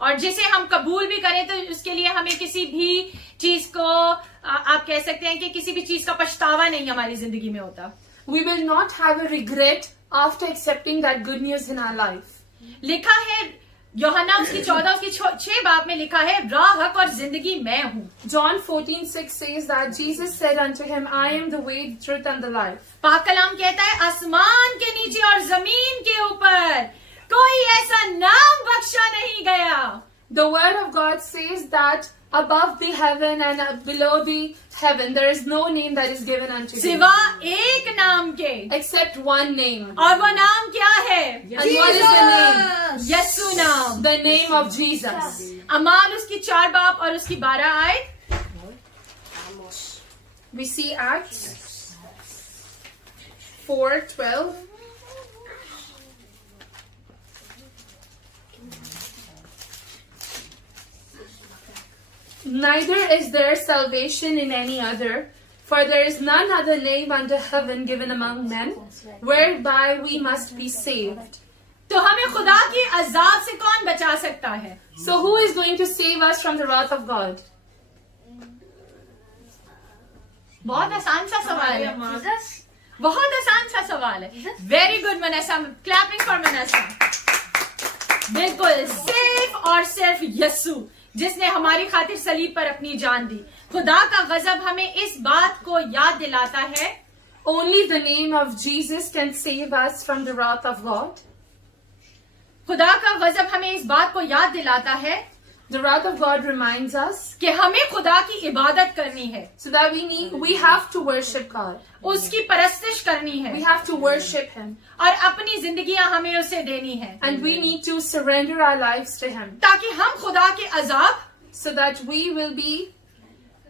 और जिसे हम कबूल भी करें तो उसके लिए हमें किसी भी चीज को आप कह सकते हैं कि किसी भी चीज का पछतावा नहीं हमारी जिंदगी में होता. We will not have a regret after accepting that good news in our life. लिखा है यूहन्ना उसकी 14 उसकी 6 बाब में लिखा है, राह हक और जिंदगी मैं हूँ. John 14:6 says that Jesus said unto him, I am the way, the truth and the life. पाक कलाम कहता है, आसमान के नीचे और जमीन के ऊपर कोई ऐसा नाम बख्शा नहीं गया. The word of God says that above the heaven and below the heaven there is no name that is given unto thee सिवा एक नाम के, except one name. और वो नाम क्या है? And what is the name? Yesu नाम. The name of Jesus. अमाल उसकी 4 बाब और उसकी 12 आयत. We see Acts 4:12. Neither is there salvation in any other, for there is none other name under heaven given among men, whereby we must be saved. तो हमें खुदा की अजाब से कौन बचा सकता है? So who is going to save us from the wrath of God? बहुत आसान सा सवाल है. बहुत आसान सा सवाल है. Very good Mansa, clapping for Mansa. बिल्कुल, सिर्फ और सिर्फ यस्सु, जिसने हमारी खातिर सलीब पर अपनी जान दी. खुदा का गजब हमें इस बात को याद दिलाता है. Only the name of Jesus can save us from the wrath of God. खुदा का गजब हमें इस बात को याद दिलाता है The wrath of God reminds us कि हमें खुदा की इबादत करनी है. so that we have to worship God. उसकी परस्तिश करनी है. We have to worship Him. और अपनी जिंदगियां हमें उसे देनी है. And we need to surrender our lives to Him. ताकि हम खुदा के अजाब, so that we will be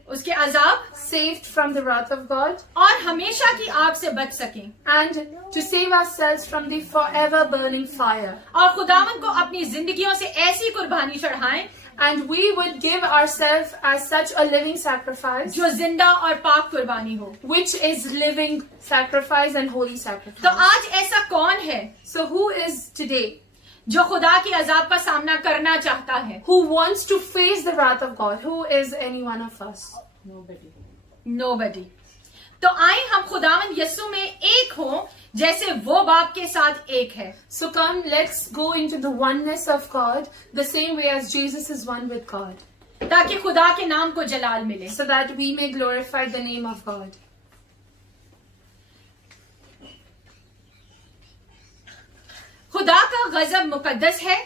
उसके अजाब saved from the wrath of God और हमेशा की आग से बच सकें. and to save ourselves from the forever burning fire. और खुदावन को अपनी जिंदगियों से ऐसी कुर्बानी चढ़ाएं And we would give ourselves as such a living sacrifice, जो जिंदा और पाक कुर्बानी हो. which is living sacrifice and holy sacrifice. तो आज ऐसा कौन है So who is today जो खुदा की अजाब का सामना करना चाहता है? who wants to face the wrath of God? Who is any one of us? Nobody. तो आए हम खुदावन यस्सु में एक हो जैसे वो बाप के साथ एक है. So come, let's go into the oneness of God, the same way as Jesus is one with God, ताकि खुदा के नाम को जलाल मिले. so that we may glorify the name of God. खुदा का गजब मुकद्दस है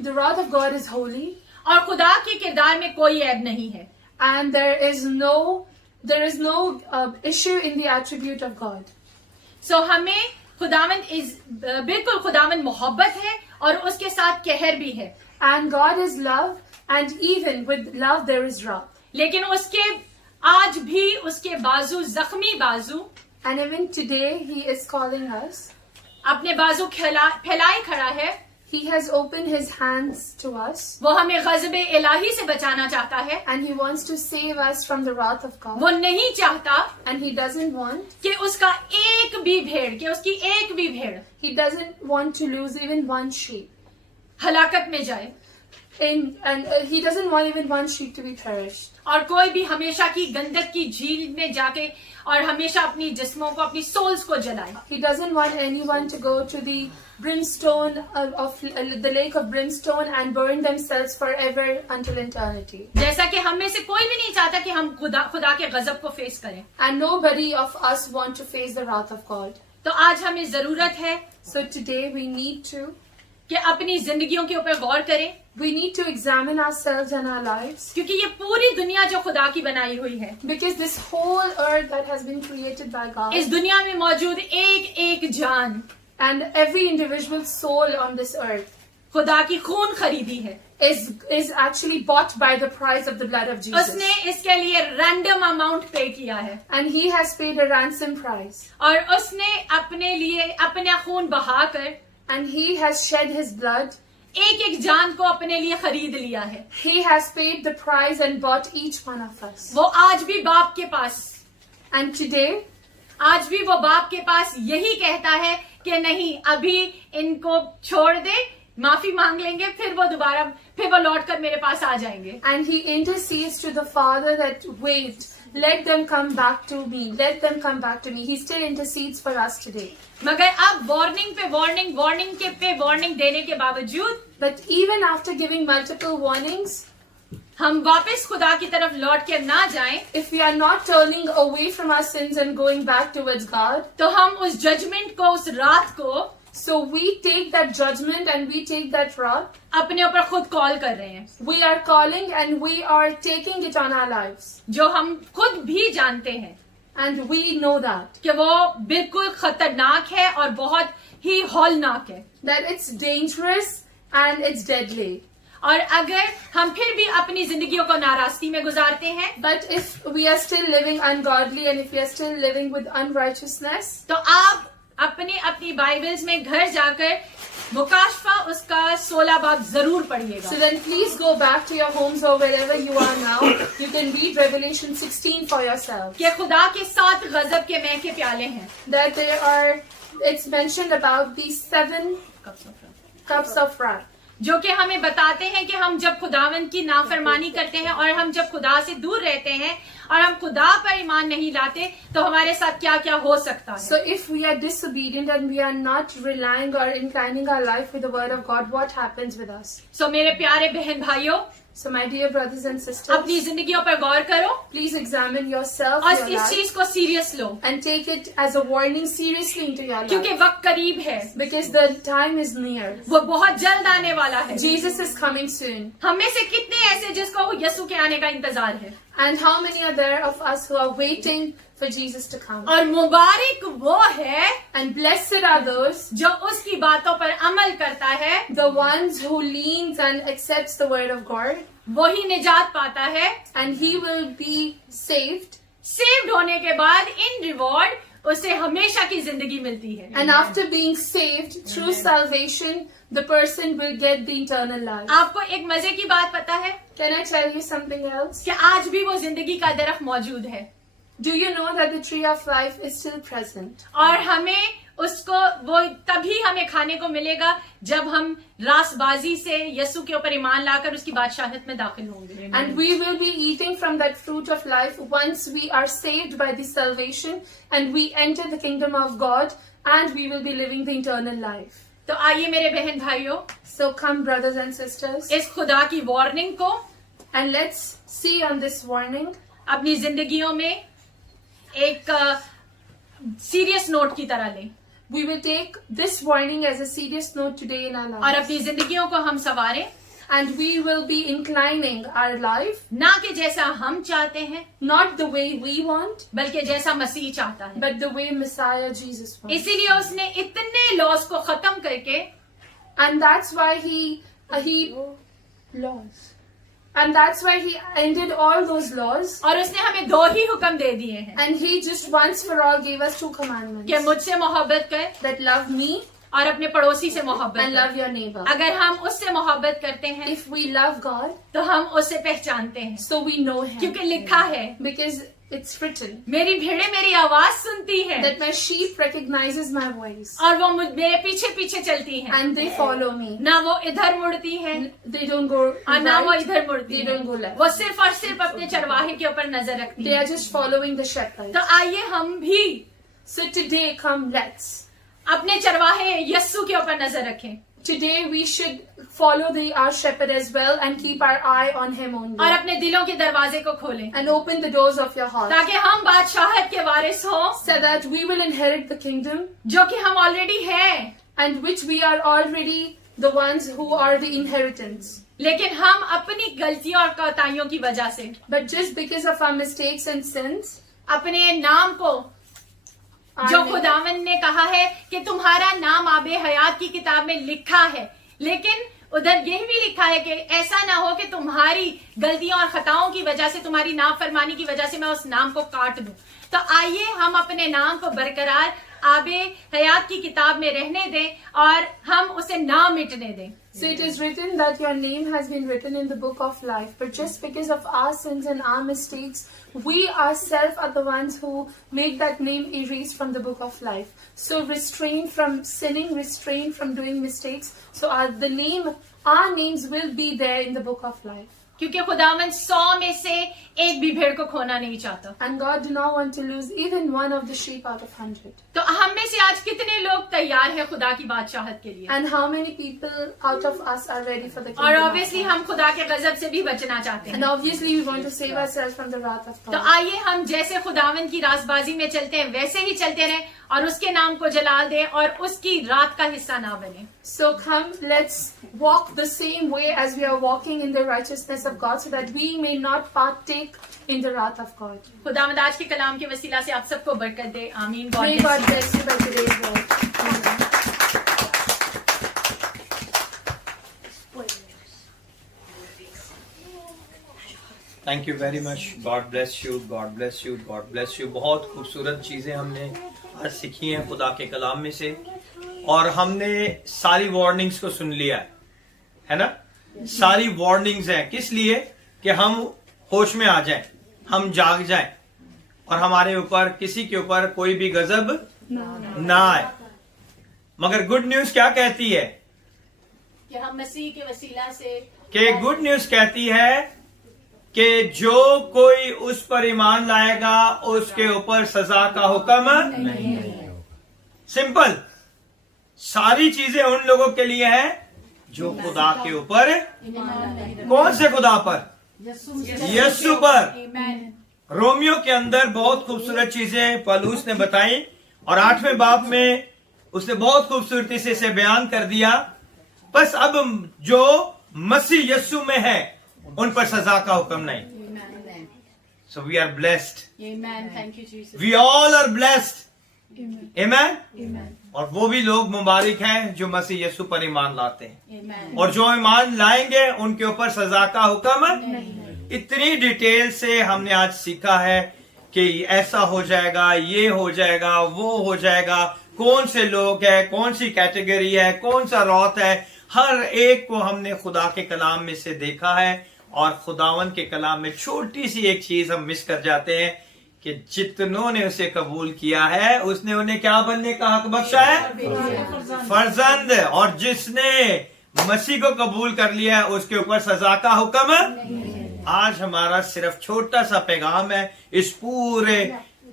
The wrath of God is holy, और खुदा के किरदार में कोई ऐब नहीं है. and there is no issue in the attribute of God. सो हमें खुदावन बिल्कुल खुदावन मोहब्बत है और उसके साथ कहर भी है. And God is love, and even with love there is wrath. लेकिन उसके आज भी उसके बाजू जख्मी बाजू And even today He is calling us. अपने बाजू फैलाए खड़ा है. He has opened His hands to us, वो हमें गजब इलाही से बचाना चाहता है. and He wants to save us from the wrath of वो God. नहीं चाहता And He doesn't want, कि उसका एक भी भेड़, कि उसकी एक भी भेड़ He doesn't want to lose even one sheep. हलाकत में जाए And He doesn't want even one sheep to be perished. और कोई भी हमेशा की गंदक की झील में जाके और हमेशा अपनी जिस्मों को, अपनी सोल्स को जलाए. He doesn't want anyone to go to the brimstone of the lake of brimstone and burn themselves forever until eternity. जैसा कि हम में से कोई भी नहीं चाहता कि हम खुदा के गजब को फेस करें. And nobody of us want to face the wrath of God. तो आज हमें जरूरत है So today we need to कि अपनी जिंदगियों के ऊपर गौर करें, we need to examine ourselves and our lives, क्योंकि ये पूरी दुनिया जो खुदा की बनाई हुई है, because this whole earth that has been created by God, इस दुनिया में मौजूद एक एक जान and every individual soul on this earth खुदा की खून खरीदी है. is actually bought by the price of the blood of Jesus. उसने इसके लिए रैंडम अमाउंट पे किया है And He has paid a ransom price. और उसने अपने लिए अपना खून बहाकर and He has shed His blood. एक एक जान को अपने लिए खरीद लिया है। He has paid the price and bought each one of us. वो आज भी बाप के पास, And today, आज भी वो बाप के पास यही कहता है कि नहीं, अभी इनको छोड़ दे, माफी मांग लेंगे, फिर वो लौट कर मेरे पास आ जाएंगे। and He intercedes to the Father that wait, let them come back to me, let them come back to me. He still intercedes for us today. मगर अब वार्निंग पे वार्निंग, वार्निंग के पे वार्निंग देने के बावजूद, But even after giving multiple warnings, हम वापस खुदा की तरफ लौट के ना जाएं, if we are not turning away from our sins and going back towards God, तो हम उस जजमेंट को, उस रात को so we take that judgment and we take that wrath. अपने ऊपर खुद कॉल कर रहे हैं, We are calling and we are taking it on our lives. जो हम खुद भी जानते हैं And we know that. कि वो बिल्कुल खतरनाक है और बहुत ही हौलनाक है। That it's dangerous and it's deadly. और अगर हम फिर भी अपनी जिंदगियों को नाराजगी में गुजारते हैं, But if we are still living ungodly and if we are still living with unrighteousness, तो आप अपनी बाइबल्स में घर जाकर मुकाशफा उसका 16 बाब जरूर पढ़िएगा। so then please go back to your homes or wherever you are now. You can read Revelation 16 for yourself. कि खुदा के 7 गजब के मैं के प्याले हैं। That there are, it's mentioned about these 7 cups of wrath. जो कि हमें बताते हैं कि हम जब खुदावंद की नाफरमानी करते हैं और हम जब खुदा से दूर रहते हैं और हम खुदा पर ईमान नहीं लाते, तो हमारे साथ क्या क्या हो सकता है। So if we are disobedient and we are not relying or inclining our life with the word of God, what happens with us? सो मेरे प्यारे बहन भाइयों, So my dear brothers and अपनी sisters, जिंदगियों पर गौर करो please examine yourself, और your इस life, चीज को serious low, and take it as a warning seriously into your क्योंकि life. वक्त करीब है, Because the time is near. वो बहुत जल्द आने वाला है। Jesus is coming soon. हम में से कितने ऐसे जिसको यीशु के आने का इंतजार है, And how many are there of us who are waiting for Jesus to come? और मुबारक वो है And blessed are those, जो उसकी बातों पर अमल करता है, the ones who leans and accepts the word of God, वही निजात पाता है। and he will be saved. Saved होने के बाद इन रिवॉर्ड उसे हमेशा की जिंदगी मिलती है। And after being saved through salvation, the person will get the eternal life. आपको एक मजे की बात पता है Can I tell you something else? कि आज भी वो जिंदगी का दरख्त मौजूद है Do you know that the tree of life is still present? और हमें उसको वो तभी हमें खाने को मिलेगा जब हम रासबाजी से यीशु के ऊपर ईमान लाकर उसकी बादशाहत में दाखिल होंगे। And we will be eating from that fruit of life once we are saved by the salvation and we enter the kingdom of God and we will be living the eternal life. तो आइए मेरे बहन भाइयों, So come brothers and sisters, इस खुदा की warning को and let's see on this warning अपनी जिंदगियों में एक सीरियस नोट की तरह लें we will take this warning as a serious note today in our और lives. अपनी जिंदगियों को हम संवारें, And we will be inclining our life, ना कि जैसा हम चाहते हैं not the way we want, बल्कि जैसा मसीह चाहता है। but the way Messiah Jesus wants. इसीलिए उसने इतने लॉस को खत्म करके, And that's why he laws. And that's why he ended all those laws. और उसने हमें 2 ही हुक्म दे दिए हैं And he just once for all gave us 2 कि commandments. मुझसे मोहब्बत कर That love me और अपने पड़ोसी से मोहब्बत and कर। love your neighbor. अगर हम उससे मोहब्बत करते हैं If we love God, तो हम उसे पहचानते हैं, so we know him. क्योंकि लिखा है Because it's written मेरी भेड़ें मेरी आवाज सुनती हैं that my sheep recognizes my voice. और वो मेरे पीछे पीछे चलती हैं, And they follow me. ना वो इधर मुड़ती हैं They don't go और ना वो right. इधर मुड़ती They हैं, don't go left. वो सिर्फ और सिर्फ अपने चरवाहे के ऊपर नजर रखती They हैं। are just following the shepherd. तो आइए हम भी So today, come, let's. अपने चरवाहे यस्सु के ऊपर नजर रखें Today we should follow our shepherd as well and keep our eye on him only. और अपने दिलों के दरवाजे को खोलें And open the doors of your heart. ताकि हम बादशाहत के वारिस हों, So that we will inherit the kingdom जो कि हम ऑलरेडी हैं, and which we are already the ones who are the inheritance. लेकिन हम अपनी गलतियों और कोताहियों की वजह से But just because of our mistakes and sins, अपने नाम को, जो our name- खुदावन ने कहा है कि तुम्हारा नाम आबे हयात की किताब में लिखा है, लेकिन उधर यह भी लिखा है कि ऐसा ना हो कि तुम्हारी गलतियों और खताओं की वजह से, तुम्हारी नाफरमानी की वजह से मैं उस नाम को काट दूं। तो आइए हम अपने नाम को बरकरार आबे हयात की किताब में रहने दें और हम उसे ना मिटने दें। So it is written that your name has been written in the book of life, but just because of our sins and our mistakes, we ourselves are the ones who make that name erased from the book of life. So refrain from sinning, refrain from doing mistakes. So our names will be there in the book of life. क्योंकि खुदावन 100 में से एक भी भेड़ को खोना नहीं चाहता। And God do not want to lose even one of the sheep out of 100. तो हम में से आज कितने लोग तैयार हैं खुदा की बादशाहत के लिए? And how many people out of us are ready for the kingdom? और of ऑब्वियसली God? हम खुदा के गजब से भी बचना चाहते And हैं। obviously we want to save ourselves from the wrath of तो God. आइए हम जैसे खुदावन की राजबाजी में चलते हैं वैसे ही चलते रहें और उसके नाम को जलाल दें और उसकी रात का हिस्सा ना बने। So come, let's walk the same way as we are walking in the righteousness of God, so that we may not partake in the wrath of God. खुदावंद आज के कलाम के वसीला से आप सबको बरकत दे। आमीन। May God bless you by today's word. Amen. Thank you very much. God bless you, God bless you, God bless you. बहुत खूबसूरत चीज़ें हमने आज सीखी हैं खुदा के कलाम में से, और हमने सारी वार्निंग्स को सुन लिया है ना। सारी वार्निंग्स हैं किस लिए? कि हम होश में आ जाएं, हम जाग जाएं और हमारे ऊपर किसी के ऊपर कोई भी गजब ना आए। मगर गुड न्यूज क्या कहती है? कि हम मसीह के वसीला से कि गुड न्यूज कहती है कि जो कोई उस पर ईमान लाएगा उसके ऊपर सजा का हुक्म नहीं। सिंपल। सारी चीजें उन लोगों के लिए है जो खुदा के ऊपर, कौन से खुदा पर? यीशु पर। रोमियो के अंदर बहुत खूबसूरत चीजें पौलुस ने बताई और 8वें बाब में उसने बहुत खूबसूरती से इसे बयान कर दिया। बस अब जो मसीह यीशु में है उन पर सजा का हुक्म नहीं। So we are blessed. Thank you Jesus. We all are blessed. Amen. और वो भी लोग मुबारक हैं जो मसीह यीशु पर ईमान लाते हैं, और जो ईमान लाएंगे उनके ऊपर सजा का हुक्म नहीं। इतनी डिटेल से हमने आज सीखा है कि ऐसा हो जाएगा, ये हो जाएगा, वो हो जाएगा, कौन से लोग हैं, कौन सी कैटेगरी है, कौन सा रौत है, हर एक को हमने खुदा के कलाम में से देखा है। और खुदावन के कलाम में छोटी सी एक चीज हम मिस कर जाते हैं कि जितनों ने उसे कबूल किया है उसने उन्हें क्या बनने का हक बख्शा है? फर्जंद। और जिसने मसीह को कबूल कर लिया है उसके ऊपर सजा का हुक्म। आज हमारा सिर्फ छोटा सा पैगाम है। इस पूरे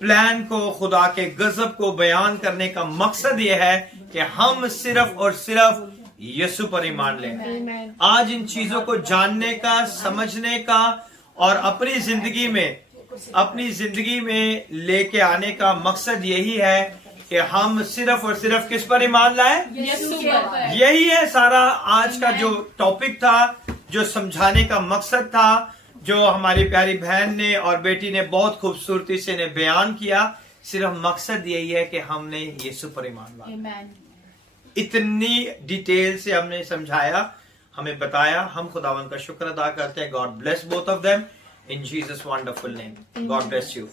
प्लान को, खुदा के गजब को बयान करने का मकसद यह है कि हम सिर्फ और सिर्फ यीशु पर ईमान लें। आज इन चीजों को जानने का, समझने का और अपनी जिंदगी में लेके आने का मकसद यही है कि हम सिर्फ और सिर्फ किस पर ईमान लाएं? यीशु पर। यही है सारा आज का जो टॉपिक था, जो समझाने का मकसद था, जो हमारी प्यारी बहन ने और बेटी ने बहुत खूबसूरती से ने बयान किया। सिर्फ मकसद यही है कि हमने यीशु पर ईमान लाया। इतनी डिटेल से हमने समझाया, हमें बताया। हम खुदावन का शुक्र अदा करते हैं। God bless both of them in Jesus wonderful name. God bless you.